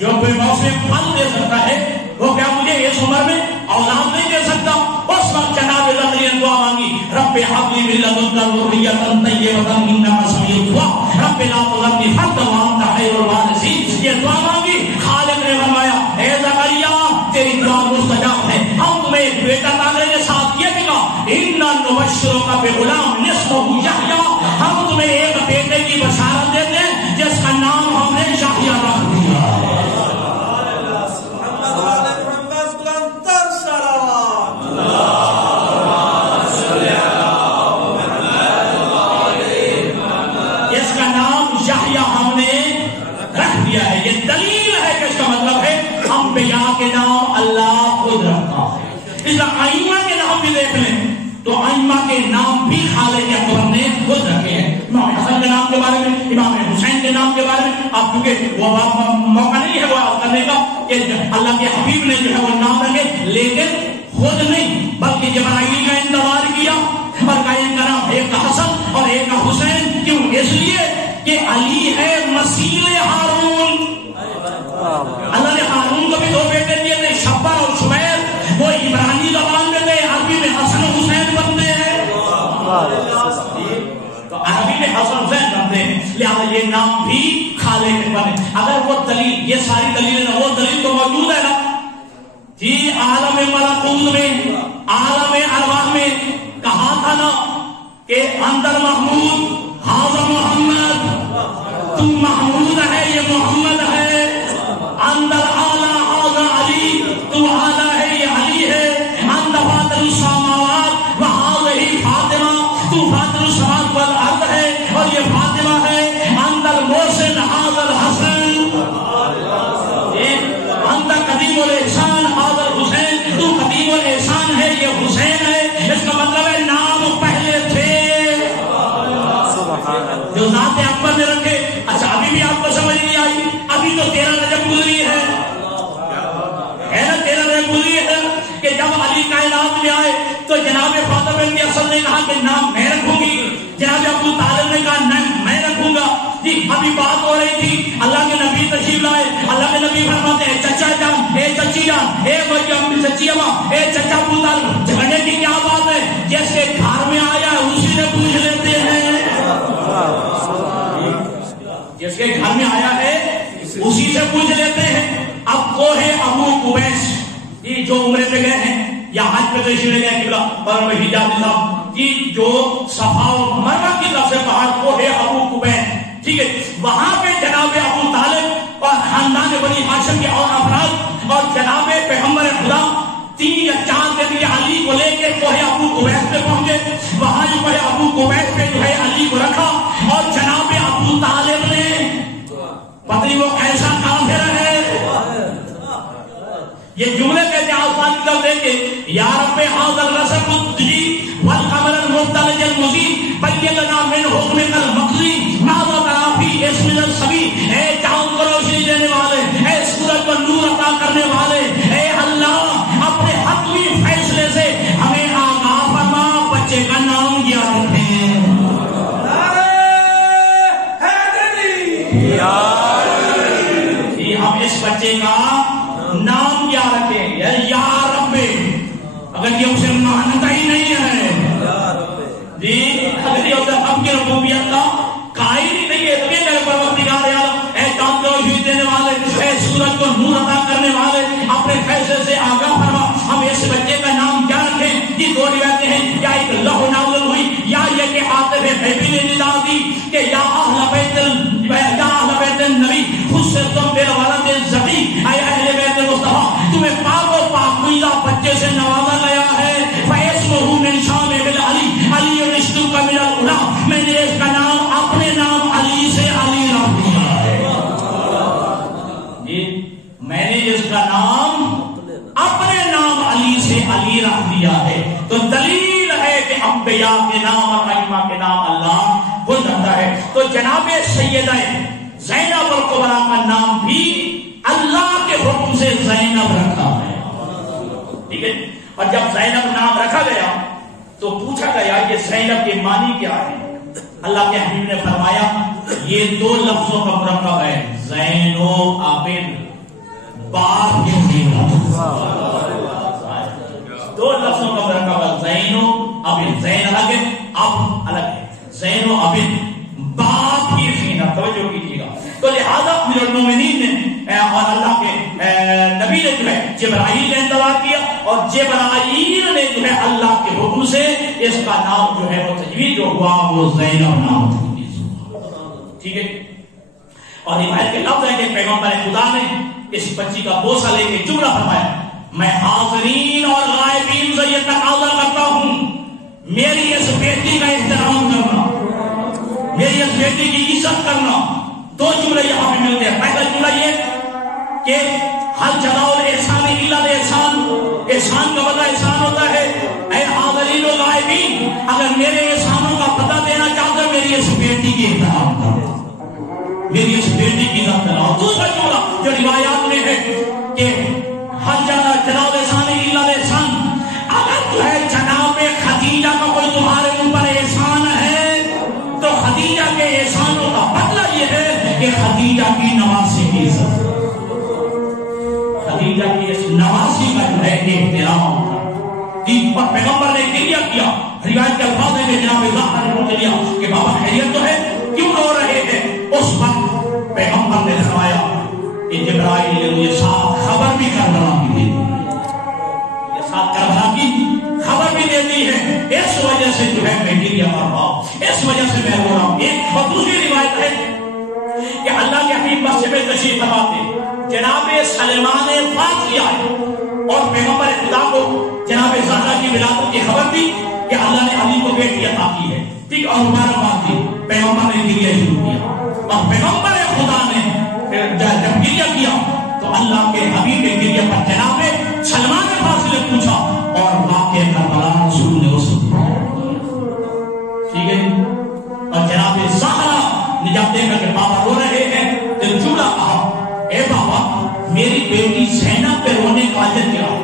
جو بے موسم پھل دے سکتا ہے وہ کیا مجھے اس عمر میں اولاد نہیں دے سکتا؟ اس وقت جناب زکریا نے دعا مانگی، رب هب لي من لدنك ذرية طيبة إنك سميع الدعاء رب لا تذرني فردا وأنت خير الوارثين، یہ دعا مانگی، خالق نے فرمایا اے زکریا تیری دعا مستجاب ہے، ہم تمہیں ایک بیٹا مانگنے کے ساتھ یہ بھی کہا إنا نبشرك بغلام اسمه يحيى، ہم تمہیں ایک بیٹے کی بشارت دیتے ہیں جس کا نام ہم نے یحییٰ رکھ دیا۔ یہ دلیل ہے کہ اس کا مطلب ہے انبیاء کے نام اللہ خود رکھتا ہے۔ اس کا ائمہ کے نام بھی دیکھ لیں تو ائمہ کے نام بھی خالق اکبر نے خود رکھے ہیں، امام حسن کے نام کے بارے میں، امام حسین کے نام کے بارے میں، اب کیونکہ وہ موقع نہیں ہے وہ کرنے کا کہ اللہ کے حبیب نے جو ہے وہ نام رکھے، لیکن خود نہیں بلکہ جبرائیل کا انتظار کیا، اور کا ایک کا نام ایک کا حسن اور ایک کا حسین، کیوں؟ اس لیے کہ علی ہے مسیل ہارون، اللہ نے ہارون کو بھی 2 بیٹے دیے تھے، شبر اور شبیر، وہ عبرانی زبان میں تھے، عربی میں حسن و حسین بنتے ہیں، تو عربی میں حسن حسین بنتے ہیں، لہذا یہ نام بھی خالق بنے۔ اگر وہ دلیل، یہ ساری دلیلیں نا، وہ دلیل تو موجود ہے نا جی، عالم ملکوت میں، عالم ارواح میں کہا تھا نا کہ اندر محمود حاضر محمد، تو محمود ہے یہ محمد ہے، اندر اعلیٰ حاضر علی، تو اعلیٰ ہے یہ علی ہے، اندر فاطر السماوات وحاضر ہی فاطمہ، تو فاطر السماوات والارض ہے اور یہ فاطمہ ہے، اندر محسن حاضر حسن، اندر قدیم الاحسان حاضر حسین، تو قدیم الاحسان ہے یہ حسین ہے۔ اس کا مطلب ہے نام پہلے تھے جو ذات اکبر نے رکھے۔ اچھا ابھی بھی آپ کو سمجھ نہیں آئی؟ ابھی تو 13 رجب گزری ہے نا، 13 رجب گزری ہے کہ جب علی کائنات میں آئے تو جناب فاطمہ بنت اسد نے کہا کہ نام میں رکھوں گی، جناب ابو طالب نے کہا نام میں رکھوں گا، جی ابھی بات ہو رہی تھی، اللہ کے نبی تشریف لائے، اللہ کے نبی فرماتے ہیں چچا جان، اے چچی جان، اے چچی اماں، اے چچا ابو طالب، جھگڑے کی کیا بات ہے؟ جس کے گھر میں آیا اسی سے پوچھ لیتے ہیں، جس کے گھر میں آیا ہے اسی سے پوچھ لیتے ہیں۔ اب وہ ہے ابو قبیس جی جو عمرے پہ گئے ہیں یا حج پہ تشریف لے گئے قبلہ پر حجاز صاحب جی جو صفا و مروہ کی طرف سے باہر، وہ ہے ابو قبیس، ٹھیک ہے۔ وہاں پہ جناب ابو طالب اور خاندان بنی ہاشم کے اور افراد اور جناب پیغمبر خدا 3 یا 4 دن کے علی کو لے کے کوہ ابو قبیس پہ پہنچے، وہاں جو ہے ابو قبیس پہ جو ہے علی کو رکھا، اور جناب ابو طالب نے پتہ نہیں وہ کیسا کافر ہے، یہ جملے کہتے ہیں آسمان کی طرف دیکھ کے، یا رب ھذا الرسم الدجی والقمر المرتلج المزید بین لنا من حکمک المقضی ماذا تری فی اسم الصبی، اے چاند کو روشنی دینے والے، اے سورج کو نور عطا کرنے والے، اے اللہ اپنے حتمی فیصلے سے ہمیں آگاہ فرما، بچے کا نام کیا رکھیں؟ ہم اس بچے کا نام کیا رکھیں؟ یا رب، اگر یہ اسے مانتا ہی نہیں ہے جی، اگر یہ اسے اب کی ربوبیت کا قائل ہی نہیں ہے، تو یہ میرے پروردگار عالم، اے چاند کو روشنی دینے والے، اے سورج کو نور عطا کرنے والے، اپنے فیصلے سے آگاہ فرما، ہم اس بچے کا نام کیا رکھیں؟ یہ 2 روایتیں ہیں، یا ایک لوح نازل ہوئی، یا یہ کہ عاطف غیبی نے ندا دی کہ یا اہل بیت النبی خصتم بالولد الزکی، اے اہل بیت مصطفیٰ تمہیں پاک و پاکیزہ بچے سے نوازا گیا ہے، فاسمہ من شامل علی، علی نشتق من العلا، میں نے اس کا نام اپنے نام علی سے علی رکھ دیا ہے جی، میں نے اس کا نام اپنے نام علی سے علی رکھ دیا ہے۔ تو دلیل ہے کہ انبیاء کے نام اور ائمہ کے نام اللہ وہ رکھتا ہے۔ تو جناب سیدہ زینب الکبریٰ کا نام بھی اللہ کے حکم سے زینب رکھا ہے، ٹھیک ہے۔ اور جب زینب نام رکھا گیا تو پوچھا گیا یہ زینب کے معنی کیا ہے؟ اللہ کے حبیب نے فرمایا یہ 2 لفظوں کا مرکب ہے، زین و عابد، باپ کے دو لفظوں کا مرکب ہے، زین و عابد، زین الگ ہے، اب الگ ہے، زین و عابد باپ کی زینت، توجہ کیجیے گا۔ تو لہذا امیر المومنین نے اور اللہ کے نبی نے جو ہے جبرائیل نے انتظار کیا، اور جبرائیل نے جو ہے اللہ کے حکم سے اس کا نام جو ہے وہ تجویز جو ہوا وہ زینب نام تجویز ہوا، ٹھیک ہے۔ اور روایت کے لفظ ہے کہ پیغمبر خدا نے اس بچی کا بوسہ لے کے جملہ فرمایا، میں حاضرین اور غائبین سے یہ تقاضا کرتا ہوں میری اس بیٹی کا احترام کرنا، میری اس بیٹی کی عزت کرنا۔ 2 جملے یہاں پہ ملتے ہیں۔ پہلا جملہ یہ کہ ہر جزاء الاحسان الا الاحسان، احسان کا بدلہ احسان ہوتا ہے۔ اے حاضرین و غائبین، اگر میرے احسانوں کا پتہ دینا چاہتے ہو میری اس بیٹی کی احترام کرو، میری اس بیٹی کی عزت کرو۔ دوسرا جملہ جو روایات میں ہے کہ ہر جزاء الاحسان الا الاحسان، اگر جو ہے جناب خدیجہ کا کوئی تمہارے اوپر احسان ہے تو خدیجہ کے احسانوں کا بدلہ یہ ہے کہ خدیجہ کی نواسی کی عزت، خدیجہ کی اس نواسی کا جو ہے احترام اور پیغمبر نے کلیا کیا۔ روایت کے الفاظ ہے کہ جناب زہرا نے پوچھ لیا کہ بابا خیریت تو ہے، کیوں رو رہے ہیں؟ اس وقت پیغمبر نے فرمایا کہ جبرائیل نے مجھے ساتھ خبر بھی کربلا کی دی، یہ ساتھ کربلا کی خبر بھی دیتی ہے، اس وجہ سے جو ہے میں گریہ کر رہا ہوں، اس وجہ سے میں رو رہا ہوں۔ ایک اور دوسری روایت ہے کہ اللہ کے حبیب مسجد میں تشریف فرماتے، جناب سلیمان نے فات کیا ہے اور پیغمبر خدا کو جناب زہرا کی ولادت کی خبر دی کہ اللہ نے علی کو بیٹی عطا کی ہے، ٹھیک، اور مبارکباد دی۔ پیغمبر نے گریہ شروع کیا اور پیغمبر خدا نے جب گریہ کیا تو اللہ کے حبیب نے گریہ پر جناب سلمان کے پاس سے پوچھا اور واقعہ کربلا رسول نے اس کو ٹھیک ہے۔ اور جناب زہرا نے جب دیکھا کہ بابا رو رہے ہیں تو جملہ کہا، اے بابا میری بیٹی زینب کے رونے کا اجر کیا ہے؟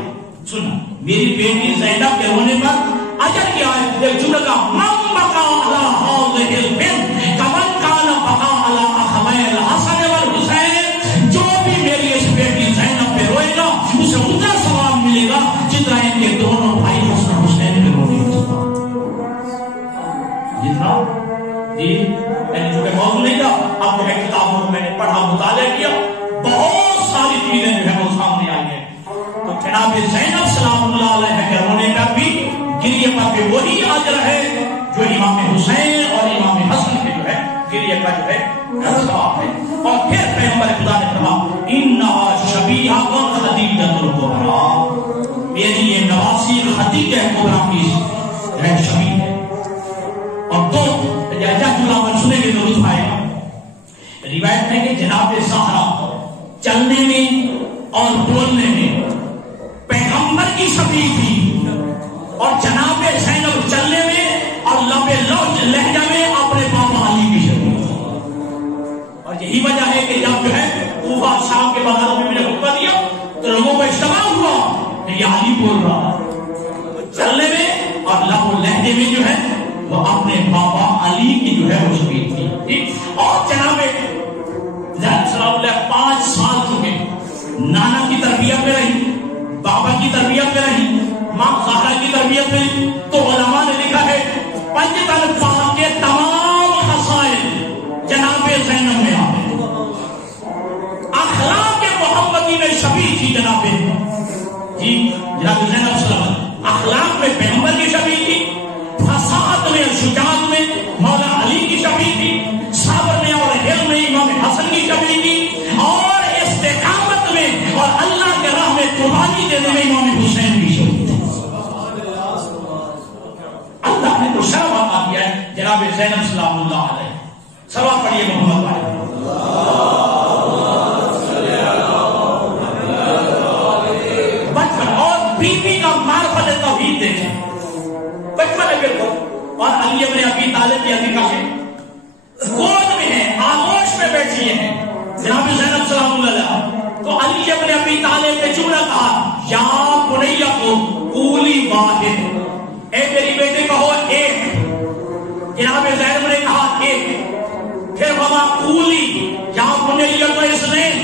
سننا، میری بیٹی زینب کے رونے پر اجر کیا ہے؟ ایک جملہ کا من بقا علی هذه البنت کمن کان بقا علی جی چونکہ موضوع نہیں تھا، اب جو ہے کتابوں میں نے پڑھا، مطالعہ کیا، بہت ساری چیزیں جو ہے وہ سامنے آئی ہیں. تو جناب زینب سلام اللہ علیہ کے رونے کا بھی گریے پر بھی وہی اجر ہے جو امام حسین اور امام حسن کے جو ہے گریے کا جو ہے ثواب ہے. اور پھر پیغمبر خدا نے فرمایا انہا شبیہہ خدیجہ الکبریٰ، میری یہ نواسی خدیجہ کبریٰ کی ہے شبیہ ہے. اور دو جملہ سنیں گے تو لطف آئے گا. روایت ہے کہ جناب زہرا چلنے میں اور بولنے میں پیغمبر کی شبیہ تھی، اور جناب زینب چلنے میں اور لبے لہجہ میں اپنے بابا علی کی شبیہ تھی. اور یہی وجہ ہے کہ جب جو ہے کوفہ شام کے بازاروں میں نے خطبہ دیا تو لوگوں کو اجتماع ہوا کہ یہ علی بول رہا ہے. چلنے میں اور لب و لہجے میں جو ہے وہ اپنے بابا علی کی جو ہے وہ شبیہ تھی. اور جناب زینب 5 سال چکے نانا کی تربیت میں رہی، بابا کی تربیت میں رہی، ماں زہرا کی تربیت میں. تو علماء نے لکھا ہے پنجتن پاک کے تمام خصائل جناب زینب میں آتے. اخلاق محمدی میں شبیہ تھی جناب جناب زینب سلام، اخلاق میں پیغمبر کی شبیہ تھی، فصاحت میں شجاعت میں مولا علی کی شبیہ تھی، صبر میں اور علم میں امام حسن کی شبیہ تھی، اور استقامت میں اور اللہ کے راہ میں قربانی دینے میں امام حسین کی شبیہ تھی. اللہ نے تو شرف عطا کیا ہے جناب زینب سلام اللہ علیہ. صلوات پڑھیے محمد بھائی. بچپن اور بیوی کا معرفت توحید دیکھیں، بچپن ہے بالکل. اور علی ابن ابی طالب کی عقیقہ ہے، گود میں ہیں، آغوش میں بیٹھی ہیں جناب زینب سلام اللہ علیہ. تو علی ابن ابی طالب نے جملہ کہا یا بنیہ کو قولی واحد، اے میری بیٹے کہو ایک. جناب زینب نے کہا ایک. پھر وما قولی یا بنیہ کو اثنین،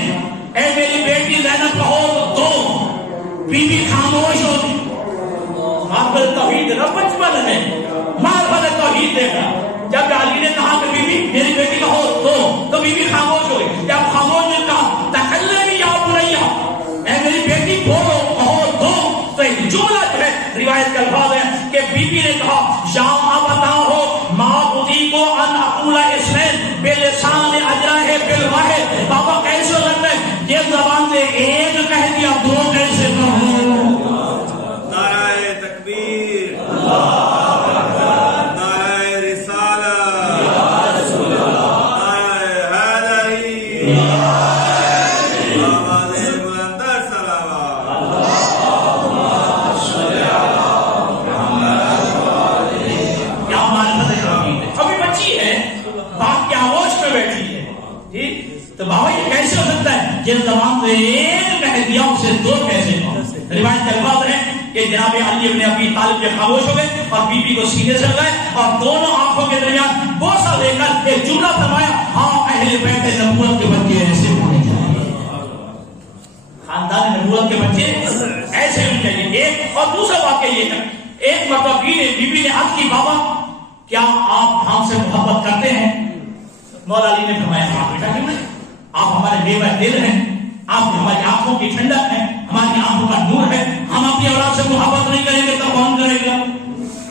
اے میری بیٹی زینب کہو دو. بی بی خاموش ہوتی. معرفت توحید نہ بچپن ہے، معرفت توحید دیکھا. جب علی نے کہا کہ بی بی میری بیٹی کہو دو تو بی بی خاموش ہوئی. جب خاموش نے کہا تکلمی یا بنیہ، اے میری بیٹی بولو کہو دو. تو ایک جملہ جو ہے روایت کے الفاظ ہے کہ بی بی نے کہا یا ابتا ہو ما بدی کو ان اقول اثنین بلسان اجراہ بالواحد. بابا کیسے ہو سکتا ہے یہ زبان سے ایک کہہ دیا دو کیسے کہوں؟ نعرہ تکبیر، نعرہ رسالہ، نعرہ حیدری، آواز بلندر صلوات. کیا معرفت توحید ہے. ابھی بچی ہے، باپ کے آغوش میں بیٹھی ہے. ٹھیک، تو بابا یہ کیسے ہو سکتا ہے جس زبان سے ایک کہہ دیا اسے دو کیسے کہوں؟ روایت کے الفاظ ہے کہ جناب علی ابن ابی طالب کے خاموش ہو گئے اور بی بی کو سینے سے لگائے اور دونوں آنکھوں کے درمیان بوسہ دے کر ایک جملہ فرمایا ہاں اہل بیت نبوت کے بچے ایسے ہونے چاہیے، خاندان نبوت کے بچے ایسے ہونے چاہیے. ایک اور دوسرا واقعہ یہ ہے، ایک مرتبہ بی بی نے عرض کی بابا کیا آپ ہم سے محبت کرتے ہیں؟ مولا علی نے فرمایا ہاں بیٹا کیوں نہیں، آپ ہمارے بے بس دل ہیں، آپ ہماری آنکھوں کی ٹھنڈک ہے، ہماری آنکھوں کا نور ہے. ہم اپنی اولاد سے محبت نہیں کریں گے تو کون کرے گا؟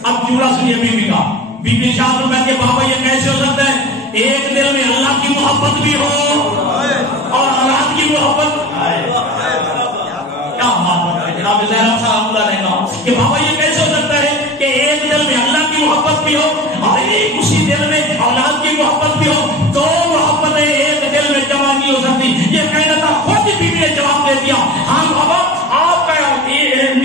اب جملہ سنیے بی بی کا. بی بی شاہ فرماتی ہے بابا یہ کیسے ہو سکتا ہے ایک دل میں اللہ کی محبت بھی ہو اور اولاد کی محبت. کیا محبت ہے جناب زینب سلام اللہ علیہ کا کہ بابا یہ کیسے ہو سکتا ہے کہ ایک دل میں اللہ کی محبت بھی ہو اور ایک اسی دل میں اولاد کی محبت بھی ہو. دو محبتیں ایک دل میں جمع نہیں ہو سکتی. یہ کہنا تھا خود بی بی نے جواب دے دیا ہاں بابا آپ کا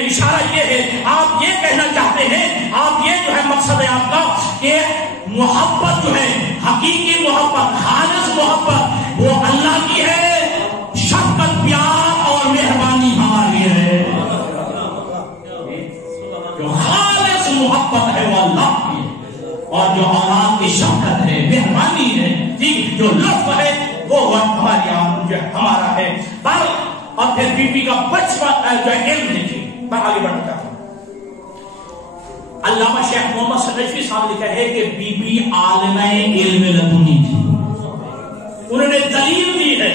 اشارہ یہ ہے، آپ یہ کہنا چاہتے ہیں، آپ یہ جو ہے مقصد ہے آپ کا کہ محبت جو ہے حقیقی محبت، خالص محبت وہ اللہ کی ہے، شفقت پیار اور مہربانی ہماری ہے. جو خالص محبت ہے وہ اللہ کی ہے اور جو اولاد کی شفقت ہے مہربانی ہے ٹھیک، جو لطف ہے وہ ہماری ہمارا ہے. اور پھر بی بی کا بچپن جو ہے علم دیکھیے. میں آگے بڑھنا چاہتا ہوں. علامہ شیخ محمد سنجفی صاحب لکھا ہے کہ بی بی عالمہ علم لدنی تھی. انہوں نے دلیل دی ہے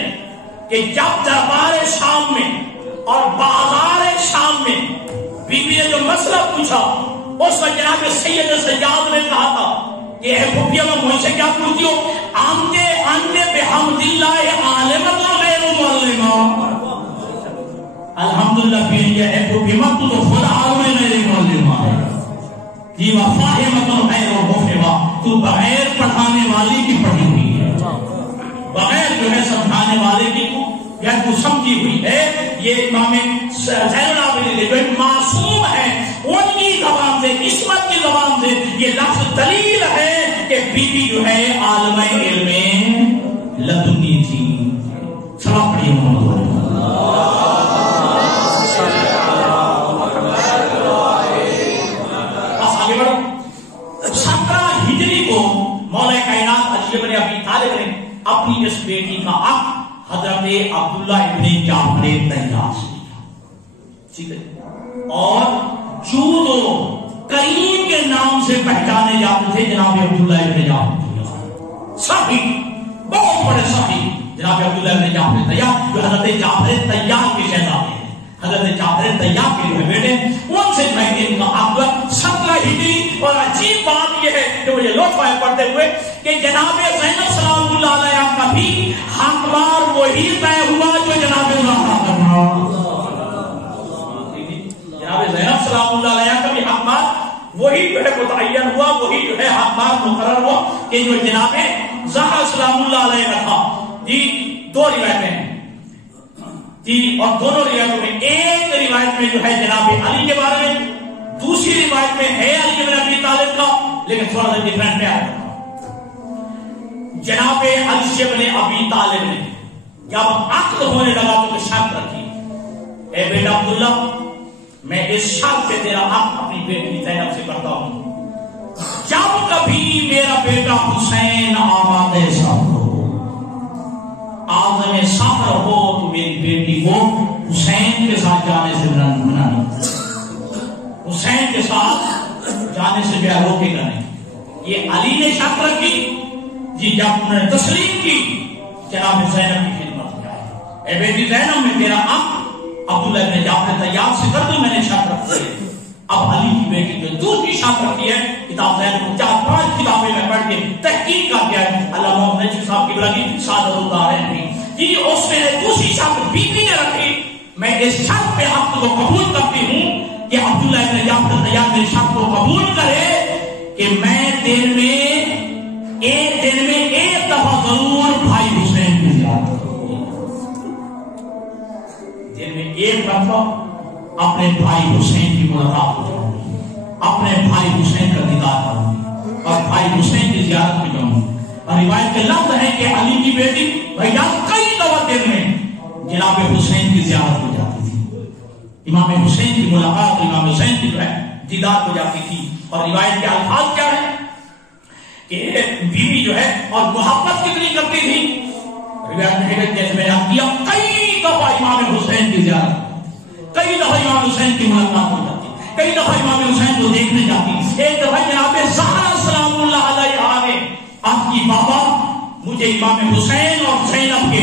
کہ جب دربار شام میں اور بازار شام میں بی بی نے جو مسئلہ پوچھا اس وقت جناب سید سجاد نے کہا تھا کہ اے خفیہ میں مجھ سے کیا پوچھتی ہو؟ آنتے بحمد اللہ عالمت غیر معلمہ. الحمدللہ پیئے اے خفیہ میں تو خود عالم غیر معلمہ ہے. جی وفاہمت غیر مفہمہ، تو بغیر پڑھانے والی کی پڑھی ہوئی ہے، بغیر جو ہے سمجھانے والے کی یا تو سمجھی ہوئی ہے. یہ امام زین العابدین جو معصوم ہے ان کی زبان سے، عصمت کی زبان سے یہ لفظ دلیل ہے کہ بی بی جو ہے عالمہ علم لدنی تھی. سلام پڑھیے محمد. بس آگے بڑھو. 17 ہجری کو مولا کائنات علی بن ابی طالب نے اپنی اس بیٹی کا عقد حضرت عبداللہ ابن جعفر طیار سے لیا. ٹھیک ہے. اور جود و کریم کے نام سے پہچانے جاتے تھے جناب عبداللہ ابن جعفر. صحیح، بہت بڑے صحیح جناب عبداللہ ابن جعفر طیار جو حضرت جعفر طیار کے شہزادے ہیں، حضرت جعفر طیار کے جو بیٹے ان سے پہلے ان کا عقد 17 ہجری. اور عجیب بات یہ ہے کہ مجھے لطف پڑھتے ہوئے کہ جناب زینب سلام اللہ علیہ کا بھی حقدار وہی طے ہوا جو جناب زہرا کا تھا. جناب زینب سلام اللہ علیہ کا بھی حقدار وہی جو ہے متعین ہوا، وہی جو ہے حقدار مقرر ہوا کہ جو جناب زہرا سلام اللہ علیہ کا تھا. جی 2 روایتیں جی، اور دونوں روایتوں میں ایک روایت میں جو ہے جناب علی کے بارے میں، دوسری روایت میں ہے علی بن ابی طالب کا، لیکن تھوڑا سا ڈیفرنٹ ہے. جناب علی بن ابی طالب نے جب عقد ہونے لگا تو شرط رکھی، اے بیٹا عبداللہ میں اس شرط سے تیرا عقد اپنی بیٹی زینب سے کرتا ہوں، جب کبھی میرا بیٹا حسین آمادہ سفر ہو، آزم سفر ہو تو میری بیٹی کو حسین کے ساتھ جانے سے منع نہیں، حسین کے ساتھ جانے سے بیاہ روکے گا نہیں. یہ علی نے شرط رکھی. جی جب انہوں نے تسلیم کی جناب زینب کی خدمت میں آئے، اے بیٹی زینب میں تیرا عقد عبداللہ ابن جعفر طیار سے کر دوں، میں نے شرط رکھی ہے. اب علی کی بیٹی جو دوسری شرط رکھی ہے، کتاب زینب کو 4-5 کتابیں میں پڑھ کے تحقیق کر کے علامہ نجی صاحب کی بلادی سعادت الدارین بھی جی اس میں دوسری شرط بی بی نے رکھی، میں اس شرط پہ عقد کو قبول کرتی ہوں کہ عبداللہ ابن جعفر طیار میری شرط کو قبول کرے کہ میں دن میں ایک دفعہ ضرور بھائی حسین کی زیارت کروں، دن میں ایک دفعہ اپنے بھائی حسین کی ملاقات ہو جاؤں گی، اپنے بھائی حسین کا دیدار کروں گی اور بھائی حسین کی زیارت میں جاؤں گی. اور روایت کے لفظ ہے کہ علی کی بیٹی بھیا کئی دفعہ دن میں جناب حسین کی زیارت ہو جاتی تھی، امام حسین کی ملاقات، امام حسین کی جو ہے دیدار ہو جاتی تھی. اور روایت کے الفاظ کیا ہے کہ بیوی جو ہے اور محبت کتنی کرتی تھی. روایت میں ہے جیسے میں نے کیا کئی دفعہ امام حسین کی زیارت، کئی دفعہ امام حسین کی ملاقات ہو جاتی، کئی دفعہ امام حسین کو دیکھنے جاتی. ایک دفعہ جناب زہرا سلام اللہ علیہا نے آپ کی بابا مجھے امام حسین اور زینب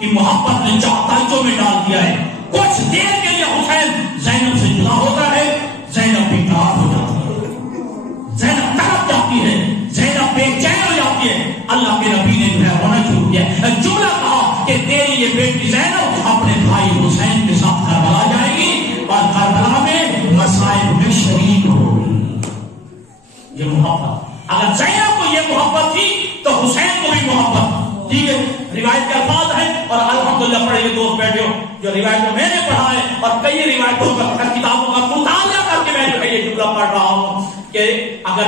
کی محبت نے چاہتائیوں میں ڈال دیا ہے. کچھ دیر کے لیے حسین زینب سے جدا ہوتا ہے، زینب بے قرار ہو جاتی ہے، زینب تڑپ جاتی ہے، زینب بے چین ہو جاتی ہے. اللہ کے نبی نے جو ہے ہونا شروع کیا، جملہ کہا کہ تیری یہ بیٹی زینب اپنے بھائی حسین کے ساتھ کربلا جائے گی اور کربلا میں مصائب میں شریک ہوگی. یہ محبت، اگر زینب کو یہ محبت تھی تو حسین کو بھی محبت. ٹھیک ہے، روایت کے الفاظ ہیں اور الحمدللہ پڑھے ہوئے دوست بیٹھے ہو جو روایت میں نے پڑھا ہے اور کئی روایتوں کا کتابوں کا مطالعہ کر کے میں جو ہے یہ جملہ پڑھ رہا ہوں کہ اگر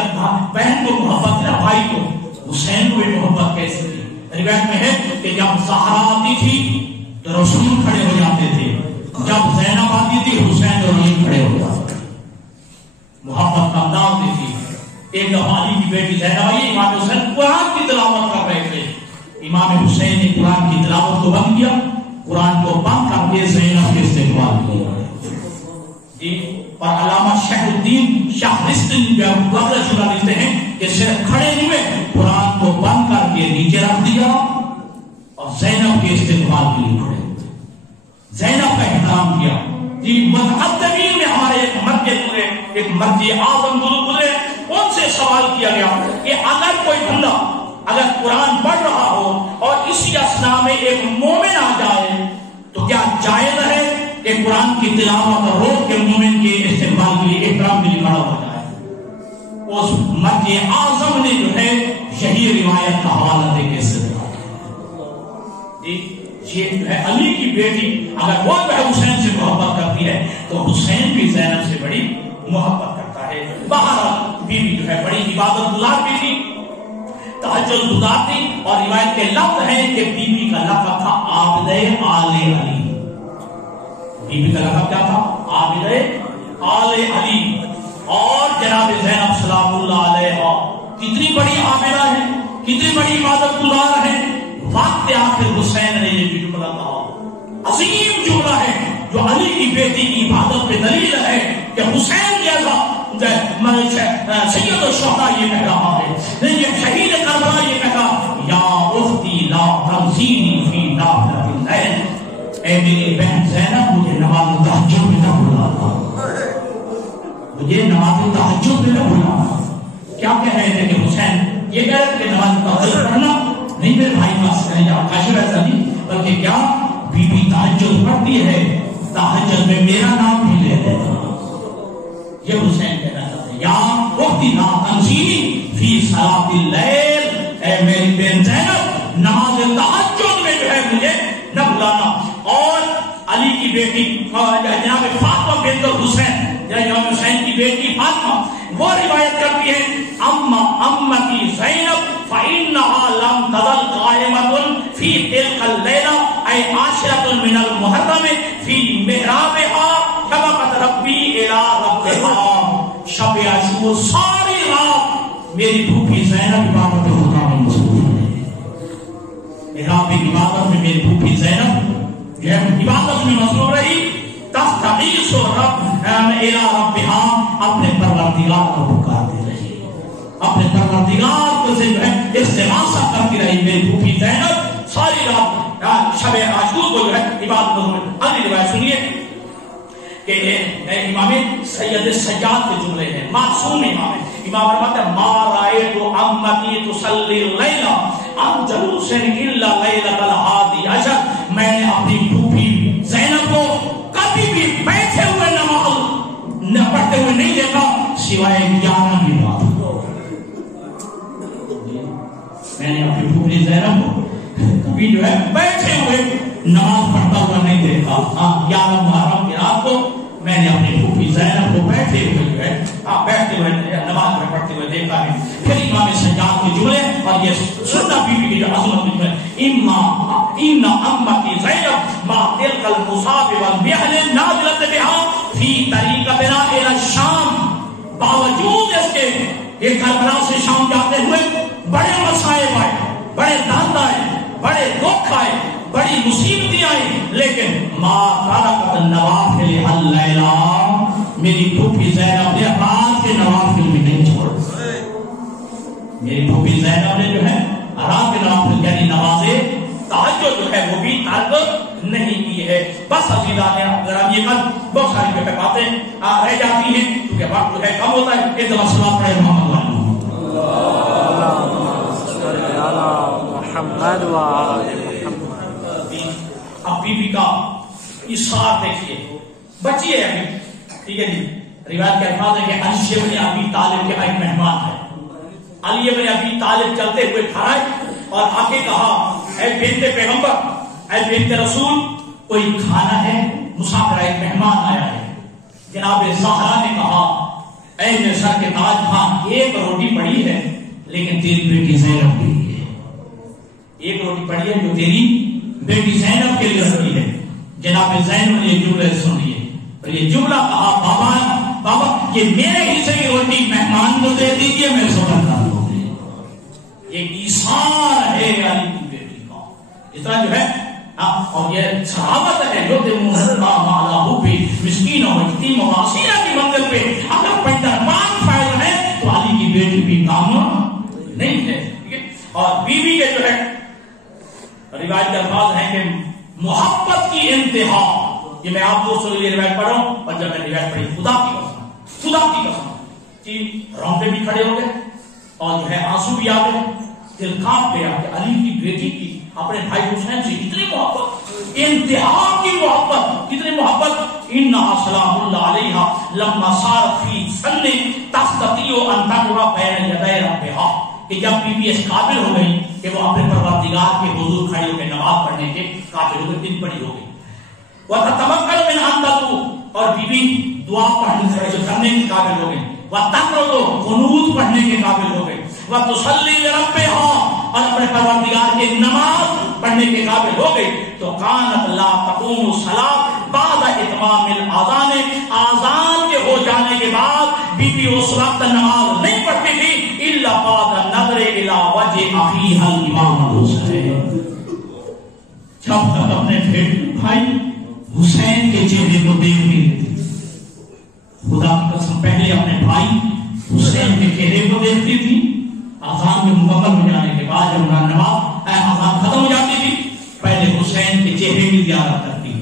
بہن کو محبت ہے بھائی کو، حسین کو بھی محبت کیسے تھی. روایت میں ہے کہ جب زہرا آتی تھی تو رسول کھڑے ہو جاتے تھے، جب زینب آتی تھی حسین اور علی کھڑے ہو جاتے. محبت کا انداز تھی. ایک دفعہ علی کی بیٹی زینب آئی، امام حسین قرآن کی تلاوت کر رہے تھے، امام حسین نے قرآن کی تلاوت کو بند کیا، قرآن کو بند کر کے زینب کے استقبال کیا. اور علامہ شیخ الدین وغیرہ شبہ لکھتے ہیں کہ صرف کھڑے ہوئے قرآن کو بند کر کے نیچے رکھ دیا اور زینب کے استقبال کے لیے کھڑے ہوئے، زینب کا احترام کیا. جی متقدمین میں ہمارے ایک مرجع اعظم گزرے، ان سے سوال کیا گیا کہ اگر کوئی بندہ اگر قرآن پڑھ رہا ہو اور اسی اثنا میں ایک مومن آ جائے تو کیا جائز ہے کہ قرآن کی تلاوت اور روک کے مومن کے استقبال کے لیے احترام کے لیے کھڑا ہو جائے؟ اس مرجع اعظم نے جو ہے یہی روایت کا حوالہ دے کے یہ جو ہے علی کی بیٹی اگر وہ جو ہے حسین سے محبت کرتی ہے تو حسین بھی زینب سے بڑی محبت کرتا ہے. بہرحال بیوی جو ہے بڑی عبادت گزار بھی تھی، تہجد گزارتی، اور روایت کے لفظ ہے کہ بیوی کا لقب تھا عابدہ آل علی. بیوی کا لقب کیا تھا؟ عابدہ آل علی. اور جناب زینب سلام اللہ علیہ کتنی بڑی عابدہ ہے، کتنی بڑی عبادت گزار ہے. وقت آخر حسین نے یہ جملہ کہا، عظیم جملہ ہے جو علی کی بیٹی کی عبادت پہ دلیل ہے کہ حسین جیسا سید الشہداء یہ کہہ رہا ہے، یہ شہید کربلا یہ کہہ رہا، یا اختی لا تنسینی فی نافلۃ اللیل، اے میری بہن زینب مجھے نماز تہجد میں نہ بھلانا، مجھے نماز تہجد میں نہ بھلانا. کیا کہہ رہے تھے کہ حسین یہ کہہ رہے تھے کہ نماز تہجد پڑھنا نہیں میرے بھائی پاس کریں جا کاشر ایسا نہیں، بلکہ کیا بی بی تہجد پڑھتی ہے، تہجد میں میرا نام بھی لے لیتا. یہ حسین کہنا چاہتے ہیں یا وقتی لا تنسینی فی صلاۃ اللیل، اے میری بہن زینب نماز تہجد میں جو ہے مجھے نہ بھلانا. اور علی کی بیٹی جناب فاطمہ بنت حسین، جناب حسین کی بیٹی فاطمہ، وہ روایت کرتی ہے امتی زینب فإنها لم تزل قائمة في تلك الليلة أي عاشرة من المحرم في محرابها شفقت ربي إلى ربها. شب عاشور ساری رات میری پھوپھی زینب عبادت خدا میں مصروف ہے. محراب کی عبادت میں میری پھوپھی زینب یہ عبادت میں مصروف رہی. تستغیث رب إلى ربها، اپنے پروردگار کو پکارتے رہی، اپنے پروردگار کو سے جو ہے استغاثہ کرتی رہی میری پھوپھی زینب ساری رات شب عاشور کو جو ہے عبادت میں. اگلی روایت سنیے کہ امام سید سجاد کے جملے ہیں، معصوم امام فرماتے ہیں ما رأیت امتی تصلی اللیل عن جلوس الا لیلۃ الحادی عشر، میں نے اپنی پھوپھی زینب کو کبھی بھی بیٹھے ہوئے نماز نہ پڑھتے ہوئے نہیں دیکھا سوائے 11 کی رات. میں نے اپنی پھوپھی زینب کو کبھی جو ہے بیٹھے ہوئے نماز پڑھتا ہوا نہیں دیکھا. ہاں 11 محرم کی رات کو میں نے اپنی پھوپھی زینب کو بیٹھے ہوئے جو ہے بیٹھتے ہوئے نماز میں پڑھتے ہوئے دیکھا ہے. پھر امام سجاد کے جملے اور یہ سننا بیوی کی جو عظمت ہے، ان امتی زینب ما تلک المصاب والمحن نازلت بها فی طریقتنا الی الشام، باوجود اس کے یہ کربلا سے شام جاتے ہوئے بڑے مسائب آئے، بڑے درد آئے، بڑے دکھ آئے، بڑی مصیبتیں آئی، لیکن ما ترکت النوافل اللیلہ، میری پھوپھی زینب نے رات کے نوافل بھی نہیں چھوڑا. میری پھوپھی زینب نے جو ہے رات کے نوافل یعنی نماز تہجد جو ہے وہ بھی ترک نہیں کی ہے. بس عزیزان گرامی یہ بہت ساری جو ہے باتیں رہ جاتی ہیں کیونکہ وقت جو ہے کم ہوتا ہے. ایک دفعہ سلام پڑھے محمد محمد و آل محمد. اب بی بی کا اصرار دیکھیے، بچی ہے ابھی، ٹھیک ہے جی. روایت کے الفاظ ہے کہ علی بن ابی طالب کے ایک مہمان ہے. علی بن ابی طالب چلتے ہوئے گھر آئے اور آ کے کہا اے بنت پیغمبر، اے بنت رسول، کوئی کھانا ہے؟ مسافر ایک مہمان آیا ہے. جناب زہرا نے کہا اے میرے سر کے تاج، ہاں ایک روٹی پڑی ہے لیکن تیری بیٹی زینب کے لیے ہے. ایک روٹی پڑی ہے جو تیری بیٹی زینب کے لیے رکھی ہے. جناب زینب نے یہ جملے سن لیے اور یہ جملہ کہا بابا یہ میرے حصے کی روٹی مہمان کو دے دیجیے، میں صبر کر لوں گی. ایک ایثار ہے علی کی بیٹی کا. اس طرح جو ہے اور یہ صحابت ہے جو مسکین اور یتیم و معصیہ کی منزل پہ اگر پیدرمان بیوی کے جو ہے روایت کے الفاظ ہیں کہ محبت کی انتہا، یہ میں آپ دوستوں کے لیے روایت پڑھ رہا ہوں، اور جب میں روایت پڑھی خدا کی قسم کہ رونگٹے بھی کھڑے ہو گئے اور جو ہے آنسو بھی آ گئے، دل کانپ گیا کہ علی کی بیٹی کی اپنے بھائی حسین سے اتنی محبت، انتہا کی محبت، کتنی محبت، انہا سلام اللہ علیہا لما صارت فی سن تستطیع ان تقرا بین یدی ربہا، کہ جب بی بی اس قابل ہو گئی کہ وہ اپنے پروردگار کے حضور کھڑے ہو کے نماز پڑھنے کے قابل ہو گئی، دن پڑی ہو گئی، وتتمکن من ان تدعو، اور بی بی دعا کرنے کے قابل ہو گئی، وتقنط قنوت پڑھنے کے قابل ہو گئی، وتصلی لربہا، اور اپنے پروردگار کے نماز پڑھنے کے قابل ہو گئی، تو کانت لا تقوم الصلاۃ بعد اتمام الاذان، اذان کے ہو جانے کے بعد بی بی اس وقت نماز نہیں پڑھتی تھی الا بعد نظر الی وجه اخیھا الامام حسین، جب تک اپنے بھائی حسین کے چہرے کو دیکھتی تھی، خدا کی قسم پہلے اپنے بھائی حسین کے چہرے کو دیکھتی تھی، اذان میں مکمل ہو جانے کے بعد جب نماز اذان ختم ہو جاتی تھی پہلے حسین کے چہرے کی زیارت کرتی،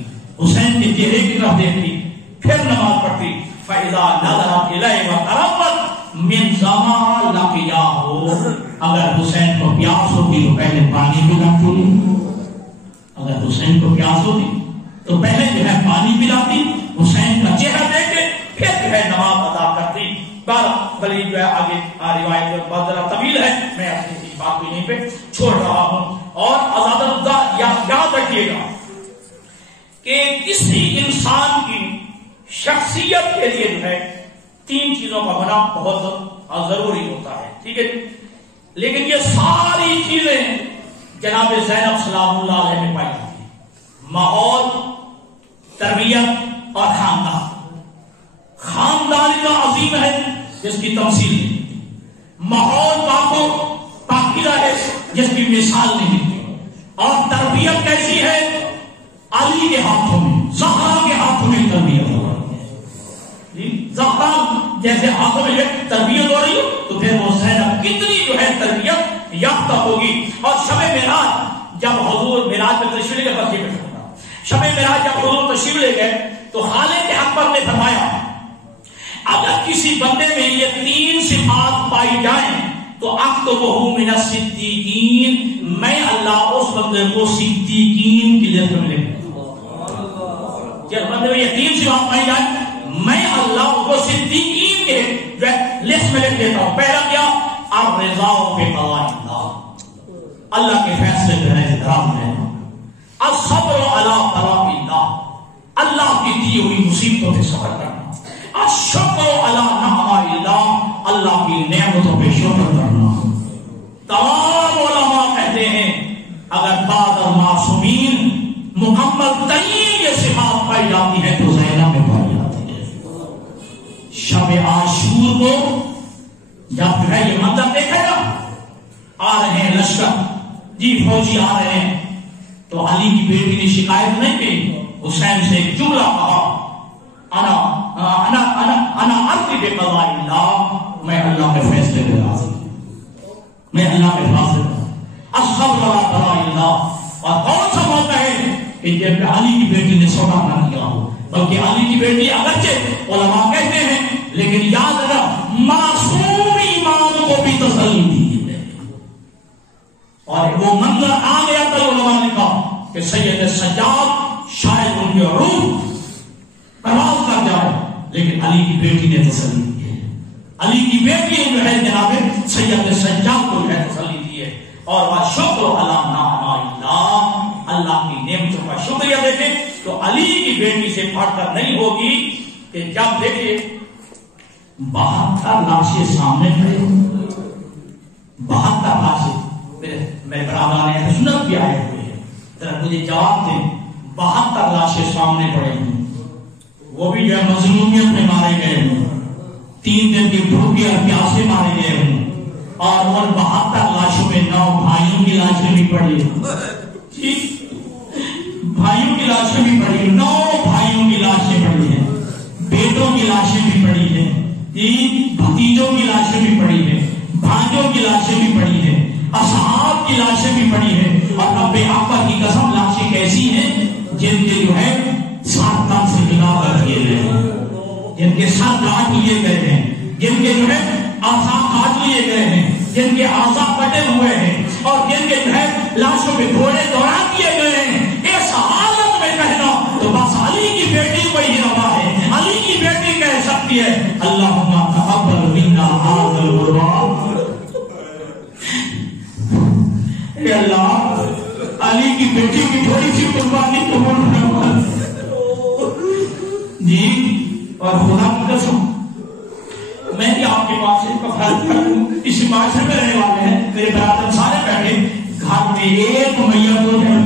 حسین کے چہرے کی طرف دیکھتی، پھر نماز پڑھتی، فاذا نظرت الیہ وتربت من زمان لقیاہ، اگر حسین کو پیاس ہوتی تو پہلے پانی پلاتی، اگر حسین کو پیاس ہوتی تو پہلے جو ہے پانی پلاتی، حسین کا چہرہ دیکھ کے پھر جو ہے نماز ادا کرتی۔ بلی جو ہے آگے روایت بہت ذرا طویل ہے، میں اپنی بات کو یہیں پہ چھوڑ رہا ہوں۔ اور آزاد یاد رکھیے گا کہ کسی انسان کی شخصیت کے لیے جو ہے تین چیزوں کا ہونا بہت ضروری ہوتا ہے، ٹھیک ہے، لیکن یہ ساری چیزیں جناب زینب سلام اللہ علیہ میں پائی جاتی ہیں، ماحول، تربیت اور خاندان۔ خاندان اتنا عظیم ہے جس کی تمثیل نہیں، ماحول پاکیزہ ہے جس کی مثال نہیں، اور تربیت کیسی ہے، علی کے ہاتھوں میں، زہرا کے ہاتھوں میں تربیت ہو رہی ہے، زہرا جیسے ہاتھوں میں تربیت ہو رہی ہو تو پھر وہ زینب کتنی جو ہے تربیت یافتہ ہوگی۔ اور شب معراج جب حضور معراج میں تشریف لے گئے، بس یہ میں سمجھتا ہوں، شب معراج جب حضور تشریف لے گئے تو خالق کے اکبر نے فرمایا اگر کسی بندے میں یہ تین صفات پائی جائیں تو اکتبہ من الصدیقین، میں اللہ اس بندے کو صدیقین کی لسٹ میں لکھ دوں گا۔ جس بندے میں یہ تین صفات پائی جائیں میں اللہ اس کو صدیقین کے لسٹ میں لکھ دیتا ہوں۔ پہلا کیا، الرضا بقضاء اللہ، اللہ کے فیصلے پہ احترام رہنا، الصبر علی قضاء اللہ، اللہ کی دی ہوئی مصیبتوں پہ صبر کرنا، الشکر علی نعماء اللہ، اللہ کی نعمتوں پہ شکر کرنا۔ تمام علماء کہتے ہیں اگر بعد المعصومین مکمل ترین یہ صفات پائی جاتی ہے تو زینب میں پائی جاتی ہے۔ شب عاشور کو جب جو ہے یہ منظر دیکھے گا، آ رہے ہیں لشکر، جی فوجی آ رہے ہیں، تو علی کی بیٹی نے شکایت نہیں کی، حسین سے ایک جملہ کہا، انا ارضی بقضاء اللہ، میں اللہ کے فیصلے پہ راضی ہوں، میں اللہ کے فیصلے پہ الصبر علی قضاء اللہ۔ اور کون سا موقع ہے کہ جب علی کی بیٹی نے سودا نہ کیا ہو، بلکہ علی کی بیٹی اگرچہ علماء کہتے ہیں لیکن یاد رکھ معصوم ایمان کو بھی تسلی دی ہے۔ اور وہ منظر آ گیا تھا، علماء نے کہا کہ سید سجاد شاید ان کی روح پرواز کر جائے، لیکن علی کی بیٹی نے تسلی دی ہے، علی کی بیٹی جو ہے جناب سید سجاد کو جو ہے تسلی دی ہے۔ اور وہ شکر علی نعماء اللہ، اللہ کی نعمتوں کا شکریہ دیکھیں تو علی کی بیٹی سے پڑھ کر نہیں ہوگی کہ جب دیکھیں 72 لاشیں سامنے کھڑے، 72 لاشیں، میرے برادران نے سنت بھی آئے ہوئے ہیں، ذرا مجھے جواب دیں، 72 لاشیں سامنے پڑے ہیں، وہ بھی جو ہے مظلومیت میں مارے گئے ہوں، 3 دن کی بھوکے اور پیاسے مارے گئے ہوں، اور ان 72 لاشوں میں 9 بھائیوں کی لاشیں بھی پڑی ہیں، بھائیوں کی لاشیں بھی پڑی ہیں، 9 بھائیوں کی لاشیں پڑی ہیں، بیٹوں کی لاشیں بھی پڑی ہیں، بھتیجوں کی لاشیں بھی پڑی ہیں، بھانجوں کی لاشیں بھی پڑی ہیں، اصحاب کی لاشیں بھی پڑی ہیں، اور رب اکبر کی قسم لاشیں کیسی ہیں جن کے جو ہے ساتھ تن سے جدا کر دیے گئے ہیں، جن کے سر کاٹ لیے گئے ہیں، جن کے جو ہے اعضاء کاٹ لیے گئے ہیں، جن کے اعضاء کٹے ہوئے ہیں، اور جن کے جو ہے لاشوں پہ گھوڑے دوڑا دیے گئے ہیں۔ اس حالت میں کہنا تو بس علی کی بیٹی کو ہی روا ہے، علی کی بیٹی کہہ سکتی ہے اللہم تقبل منا ھذا القربان۔ اے اللہ، علی کی بیٹی کی تھوڑی سی قربانی قبول فرما۔ جی، اور خدا کی قسم میں بھی آپ کے پاس ایک فرض کروں، اس معاشرے میں رہنے والے ہیں، میرے برادر سارے بیٹھے گھر میں ایک میت ہو جائے،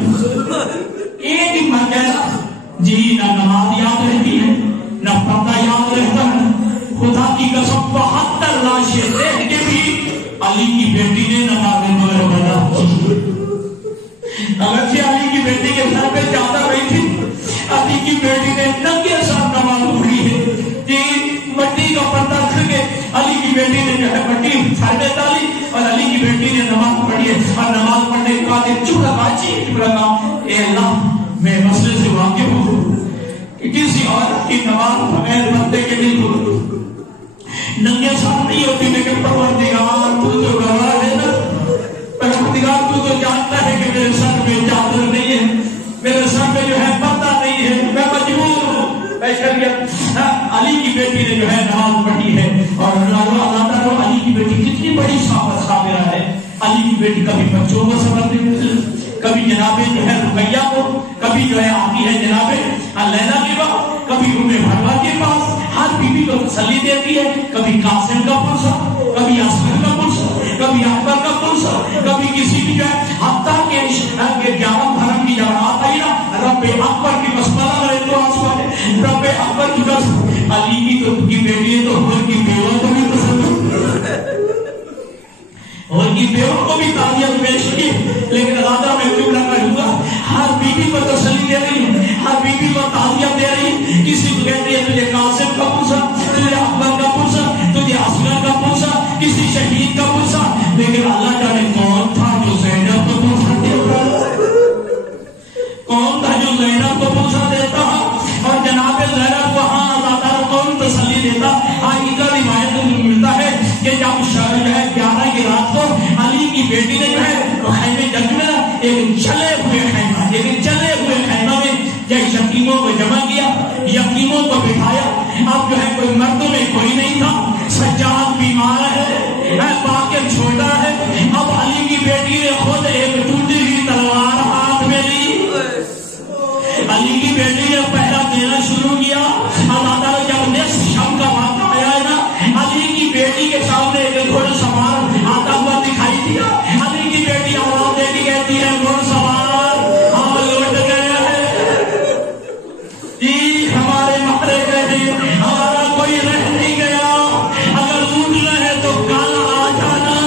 ایک ہی مر جائے، جی نہ نماز یاد رہتی ہے نہ پردہ یاد رہتا ہے۔ خدا کی قسم 72 لاشیں دیکھ کے بھی علی کی بیٹی نے نماز مغرب ادا کی۔ اگرچہ علی کی بیٹی کے سر پہ چادر رہی تھی، علی کی بیٹی نے ننگے سر نماز پڑھی ہے۔ جی، مٹی کا پردہ کھل کے علی کی بیٹی نے جو ہے مٹی سر پہ ڈالی اور علی کی بیٹی نے نماز پڑھی ہے، اور نماز پڑھنے کے بعد ایک چپ لگا، اے اللہ میں مسئلے سے واقف ہوں کہ کسی عورت کی نماز بغیر پردے کے نہیں ہو، ننگے سر نہیں ہوتی، لیکن پروردگار تو جو گواہ ہے نا، پروردگار تو جانتا ہے کہ میرے سر میں چادر نہیں ہے، میرے سر میں جو ہے پردہ نہیں ہے، میں مجبور ہوں۔ علی کی بیٹی نے جو ہے نماز پڑھی ہے، اور اللہ تعالیٰ علی کی بیٹی کتنی بڑی صابرہ ہے۔ علی کی بیٹی کبھی بچوں کو صبر دیتی ہے، کبھی جناب جو ہے رقیہ کو، کبھی جو ہے آتی ہے جناب لیلا کے پاس، کبھی بھروا کے پاس، ہر بیوی کو تسلی دیتی ہے، کبھی قاسم کا پلسا، کبھی اصغر کا پلسا، کبھی اکبر کا پلسا، کبھی کسی بھی جو ہے حتیٰ کہ 11 محرم کی جب رات آئی نا، رب اکبر کی بسملہ رہے تو آسمان ہے، رب اکبر کی قسم علی کی بیٹی ہے تو حضور کی بیوہ کو بھی پسند ہے، اور کی بیوہ کو بھی تعزیت پیش کی، لیکن راجہ میں کیوں نہ کہوں گا، ہر بیوی کو تسلی دے رہی ہے، ہر بیوی کو تعزیت دے رہی ہے۔ کسی کو کہتے ہیں تجھے قاسم کا پلسا، تجھے اکبر کا پلسا، تجھے اصغر کا پلسا، کسی شہید کا پلسا، لیکن اللہ جانے کون تھا جو زینب کو پلسا دیتا، کون تھا جو زینب کو پلسا دیتا، اور جناب زینب کو ہاں اللہ تعالیٰ کون تسلی دیتا۔ حقیقت روایت میں ملتا ہے کہ جب جو ہے 11 کی رات کو علی کی بیٹی نے جو ہے خیمے جنگ میں ایک چلے ہوئے خیمہ میں جب یتیموں کو جمع کیا، یتیموں کو بٹھایا، اب جو ہے کوئی مردوں میں کوئی نہیں تھا، سجاد بیمار ہے، باقر چھوٹا ہے، اب علی کی بیٹی نے خود ایک ٹوٹی ہوئی تلوار ہاتھ میں لی، علی کی بیٹی نے پہلا دینا شروع کیا۔ اللہ تعالیٰ جب نصف شب کا واقعہ آیا ہے نا، علی کی بیٹی کے سامنے ایک گھوڑ سوار آتا ہوا دکھائی دیا، علی کی بیٹی آواز دے کے کہتی ہے گھوڑ سوار ہم لوٹ گئے ہیں، جی ہمارے مارے گئے، ہمارا کوئی رہ نہیں گیا، اگر لوٹنا ہے تو کل آ جانا،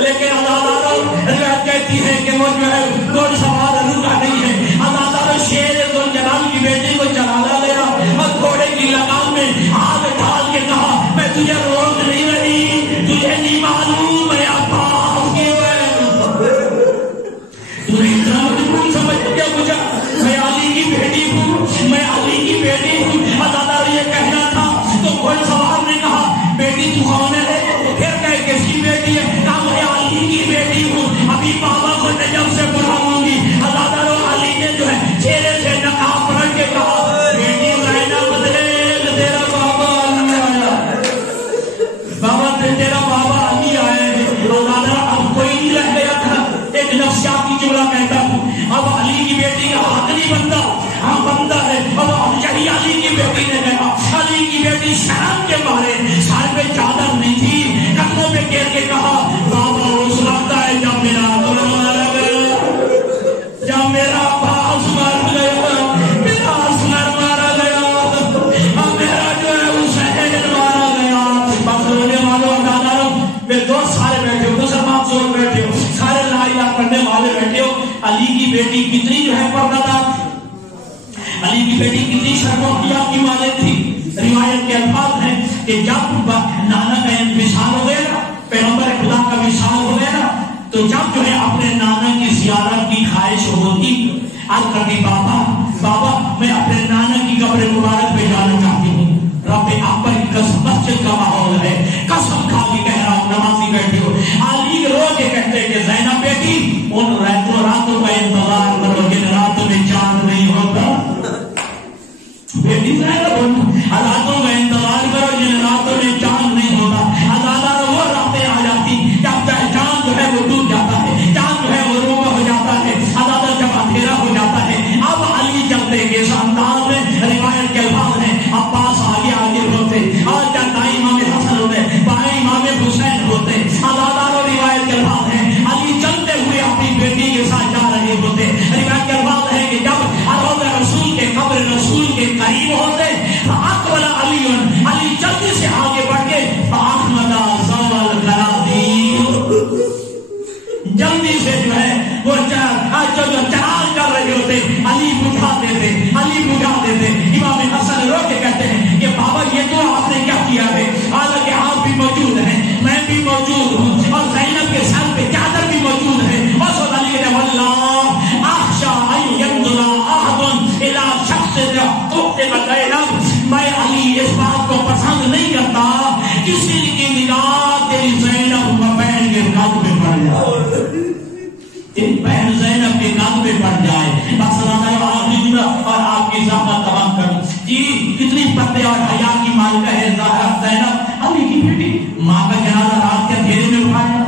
لیکن اللہ تعالیٰ کہتی ہے کہ وہ جو ہے گھوڑ سوار رکا نہیں ہے۔ اللہ تعالیٰ شیر ذوالجلال کی بیٹی کو چلانا لیا اور گھوڑے کی لگام میں آگ ڈال کے کہا میں تجھے روک نہیں رہی، تجھے نہیں معلوم ہے عباس کی تمہیں اتنا مجبور سمجھ کیا مجھے، میں علی کی بیٹی ہوں، میں علی کی بیٹی ہوں۔ اللہ تعالیٰ یہ کہنا تھا تو گھوڑ سوار نے کہا بیٹی تو کون ہے، پھر کہ کس کی بیٹی ہے، کہا میں علی کی بیٹی ہوں، ابھی بابا کو نجف سے بلاؤں گی۔ اللہ تعالیٰ علی نے جو ہے چہرے سے نقاب پلٹ کے کہا بیٹی زینب بدلے تیرا بابا علی آیا، بابا تیرا بابا علی آئے۔ اللہ تعالیٰ اب کوئی نہیں رہ گیا تھا، ایک نفسیاتی جملہ کہتا ہوں، اب علی کی بیٹی کا حق نہیں بنتا، ہاں بنتا ہے۔ اب یہی علی کی بیٹی نے کہا، علی کی بیٹی شرم کے مارے سر پہ چادر نہیں تھی، قدموں پہ گر کے کہا بابا اس وقت ہے جب میرا مارا گیا، جب میرا باس مر گیا، میرا اصغر مارا گیا، اب میرا جو ہے حسین مارا گیا۔ بس رونے والوں دادا میرے دوست سارے بیٹھے ہو، مسلمان سور بیٹھے ہو، سارے لا الہ پڑھنے والے بیٹھے ہو، علی کی بیٹی کتنی جو ہے پردہ دار، علی کی بیٹی کتنی شرم و حیا کی مالک تھی۔ روایت کے الفاظ ہیں کہ جب نانا کا انفصال ہو گیا نا، پیغمبر خدا کا وصال ہو گیا نا، تو جب جو ہے اپنے نانا کی زیارت کی خواہش ہوتی، عرض کرتی بابا میں اپنے نانا کی قبر مبارک پہ جانا چاہتی ہوں، رب اکبر مسجد کا ماحول ہے، قسم کھا کے کہہ رہا ہوں، نمازی بیٹھے ہو، علی رو کے کہتے کہ زینب بیٹی ان راتوں کا انتظار کرو جن راتوں میں چاند نہیں ہوتا، بیٹی زینب راتوں کا انتظار کرو جن راتوں میں چاند نہیں ہوتا، ہزارہ وہ راتیں آ جاتی جب چاند جو ہے وہ ڈوب جاتا ہے، چاند جو ہے وہ روبہ ہو جاتا ہے، ہزارہ جب اندھیرا ہو جاتا ہے، اب علی چلتے کہ اس انداز میں روایت کے الفاظ ہیں، عباس آگے ہوتے اور دائیں امام حسن ہوتے، بائیں امام حسین ہوتے، ہزارہ روایت کے الفاظ ہیں، علی چلتے ہوئے اپنی بیٹی کے ساتھ جا رہے ہوتے، روایت کے الفاظ ہے کہ جب روضہ رسول کے قبر رسول کے قریب ہوتے فاقبل علی جلدی سے آگے بڑھ کے فاحمد زوال غرادی، جلدی سے جو ہے وہ چراغ کر رہے ہوتے، علی بجھا دیتے، امام حسن رو کے کہتے ہیں کہ بابا یہ تو آپ نے کیا کیا ہے، حالانکہ آپ بھی موجود ہیں، میں بھی موجود ہوں، اور زینب کے سر پہ چادر بھی موجود ہے، اور سو علی کہتے ہیں واللہ اخشى ان ينظر احد الى شخص تقتل زینب، میں علی اس بات کو پسند نہیں کرتا کسی کی نگاہ تیری زینب بہن کے قد پہ پڑ جائے، تیری بہن زینب کے قد پہ پڑ جائے، اور آپ کی زحمت تمام کروں جی، کتنی پردے اور حیا کی مالکہ ہے زینب، علی کی بیٹی، ماں کا جنازہ رات کے اندھیرے میں اٹھایا،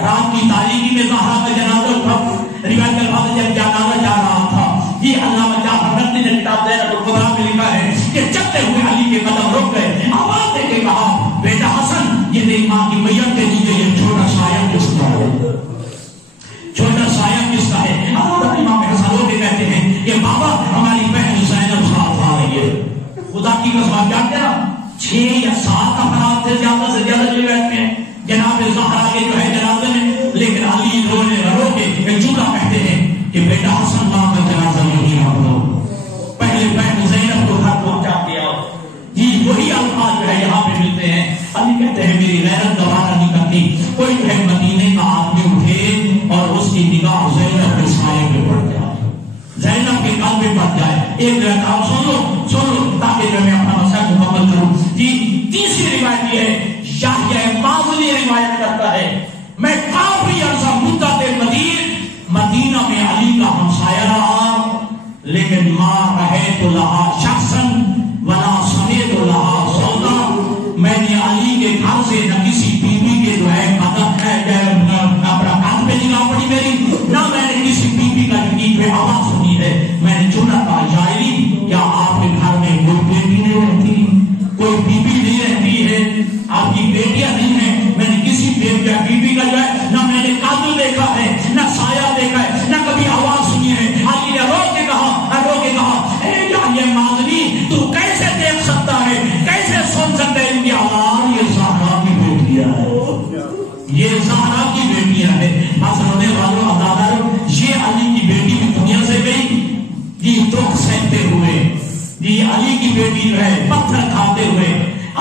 رات کی تاریکی میں زہرا کا جنازہ اٹھا، روایت کے الفاظ جب جنازہ جا رہا تھا، یہ علامہ جعفر نقوی نے کتاب زینب الکبریٰ میں لکھا ہے کہ چلتے ہوئے علی کے قدم رک گئے، آواز دے کے کہا بیٹا حسن یہ تیری ماں کی میت کے نیچے یہ چھوٹا سایہ کس کا ہے، چھوٹا سایہ کس کا ہے، امام حسن رو کے کہتے ہیں کہ بابا ہماری بہن زینب ساتھ آ رہی ہے، خدا کی قسم جانتے نا 6 یا 7 افراد سے زیادہ روایت میں جناب زہرا کے جو ہے جنازے میں، لیکن علی رو کے جملہ کہتے ہیں کہ بیٹا حسن ماں کا جنازہ نہیں آؤ، پہلے بہن زینب کو گھر پہنچا دیا، جی وہی الفاظ جو ہے یہاں پہ ملتے ہیں، علی کہتے ہیں میری غیرت گوارا نہیں کرتی کوئی جو ہے مدینے کا آدمی اٹھے اور اس کی نگاہ زینب کے سائے پہ پڑ جائے، زینب کے قلب میں پڑ جائے، ایک آپ سن لو تاکہ جو میں اپنا مسئلہ مکمل کروں جی۔ تیسری روایت یہ ہے یحییٰ ماولی روایت کرتا ہے میں کافی عرصہ مدت مدینہ میں علی کا ہمسایہ رہا، لیکن ما رأیت لہا شخصا ولا سمعت لہا صوتا، میں نے علی کے گھر سے نہ کسی بیوی کے جو ہے اپنا کان پہ نگاہ پڑی میری، نہ میں نے کسی بیوی کا جگی پہ آواز سنی ہے، میں نے چنا کہا یا علی کیا آپ کے گھر میں کوئی بیٹی نہیں رہتی، کوئی بیوی نہیں رہتی ہے، آپ کی بیٹیاں نہیں ہیں، میں نے کسی بیوی کا جو ہے نہ میں نے قاتل دیکھا ہے نہ سایہ دیکھا ہے نہ کبھی آواز سنی ہے، علی نے رو کے کہا اے یحییٰ مازنی تو کیسے دیکھ سکتا ہے، کیسے سن سکتا ہے ان کی آواز، یہ زہرا کی بیٹیاں ہے، یہ زہرا کی بیٹیاں ہے، بس رونے والوں عزاداروں یہ علی کی بیٹی بھی دنیا سے گئی، یہ دکھ سہتے ہوئے، یہ علی کی بیٹی جو ہے پتھر کھاتے ہوئے،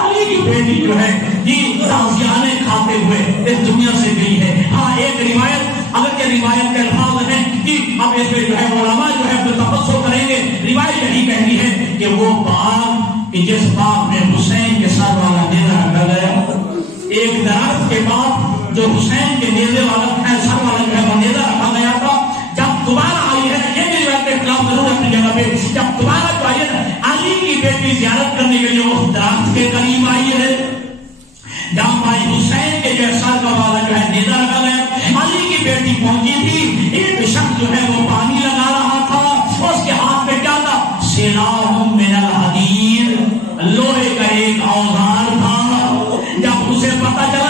علی کی بیٹی جو ہے یہ تازیانے کھاتے ہوئے اس دنیا سے گئی ہے۔ ہاں ایک روایت اگر کہ روایت کے الفاظ ہیں کہ اب اس میں جو ہے علماء جو ہے تبصر کریں گے، روایت یہی کہتی ہے کہ وہ باغ کہ جس باغ میں حسین کے سر والا نیزہ رکھا گیا، ایک درخت کے بعد جو حسین کے نیزے والا سر والا جو ہے وہ نیزہ رکھا گیا تھا، جب دوبارہ آئی ہے یہ بھی روایت کے خلاف ضرور اپنی جگہ پہ، جب دوبارہ جو آئی ہے علی کی بیٹی زیارت کرنے کے لیے اس درخت کے قریب آئی ہے جہاں بھائی حسین کے جو سر کا والا جو ہے نیزہ رکھا گیا، علی کی بیٹی پہنچی تھی، ایک شخص جو ہے وہ پانی لگا رہا تھا، اس کے ہاتھ میں کیا تھا، سلاح من الحدید، لوہے کا ایک اوزار تھا، جب اسے پتا چلا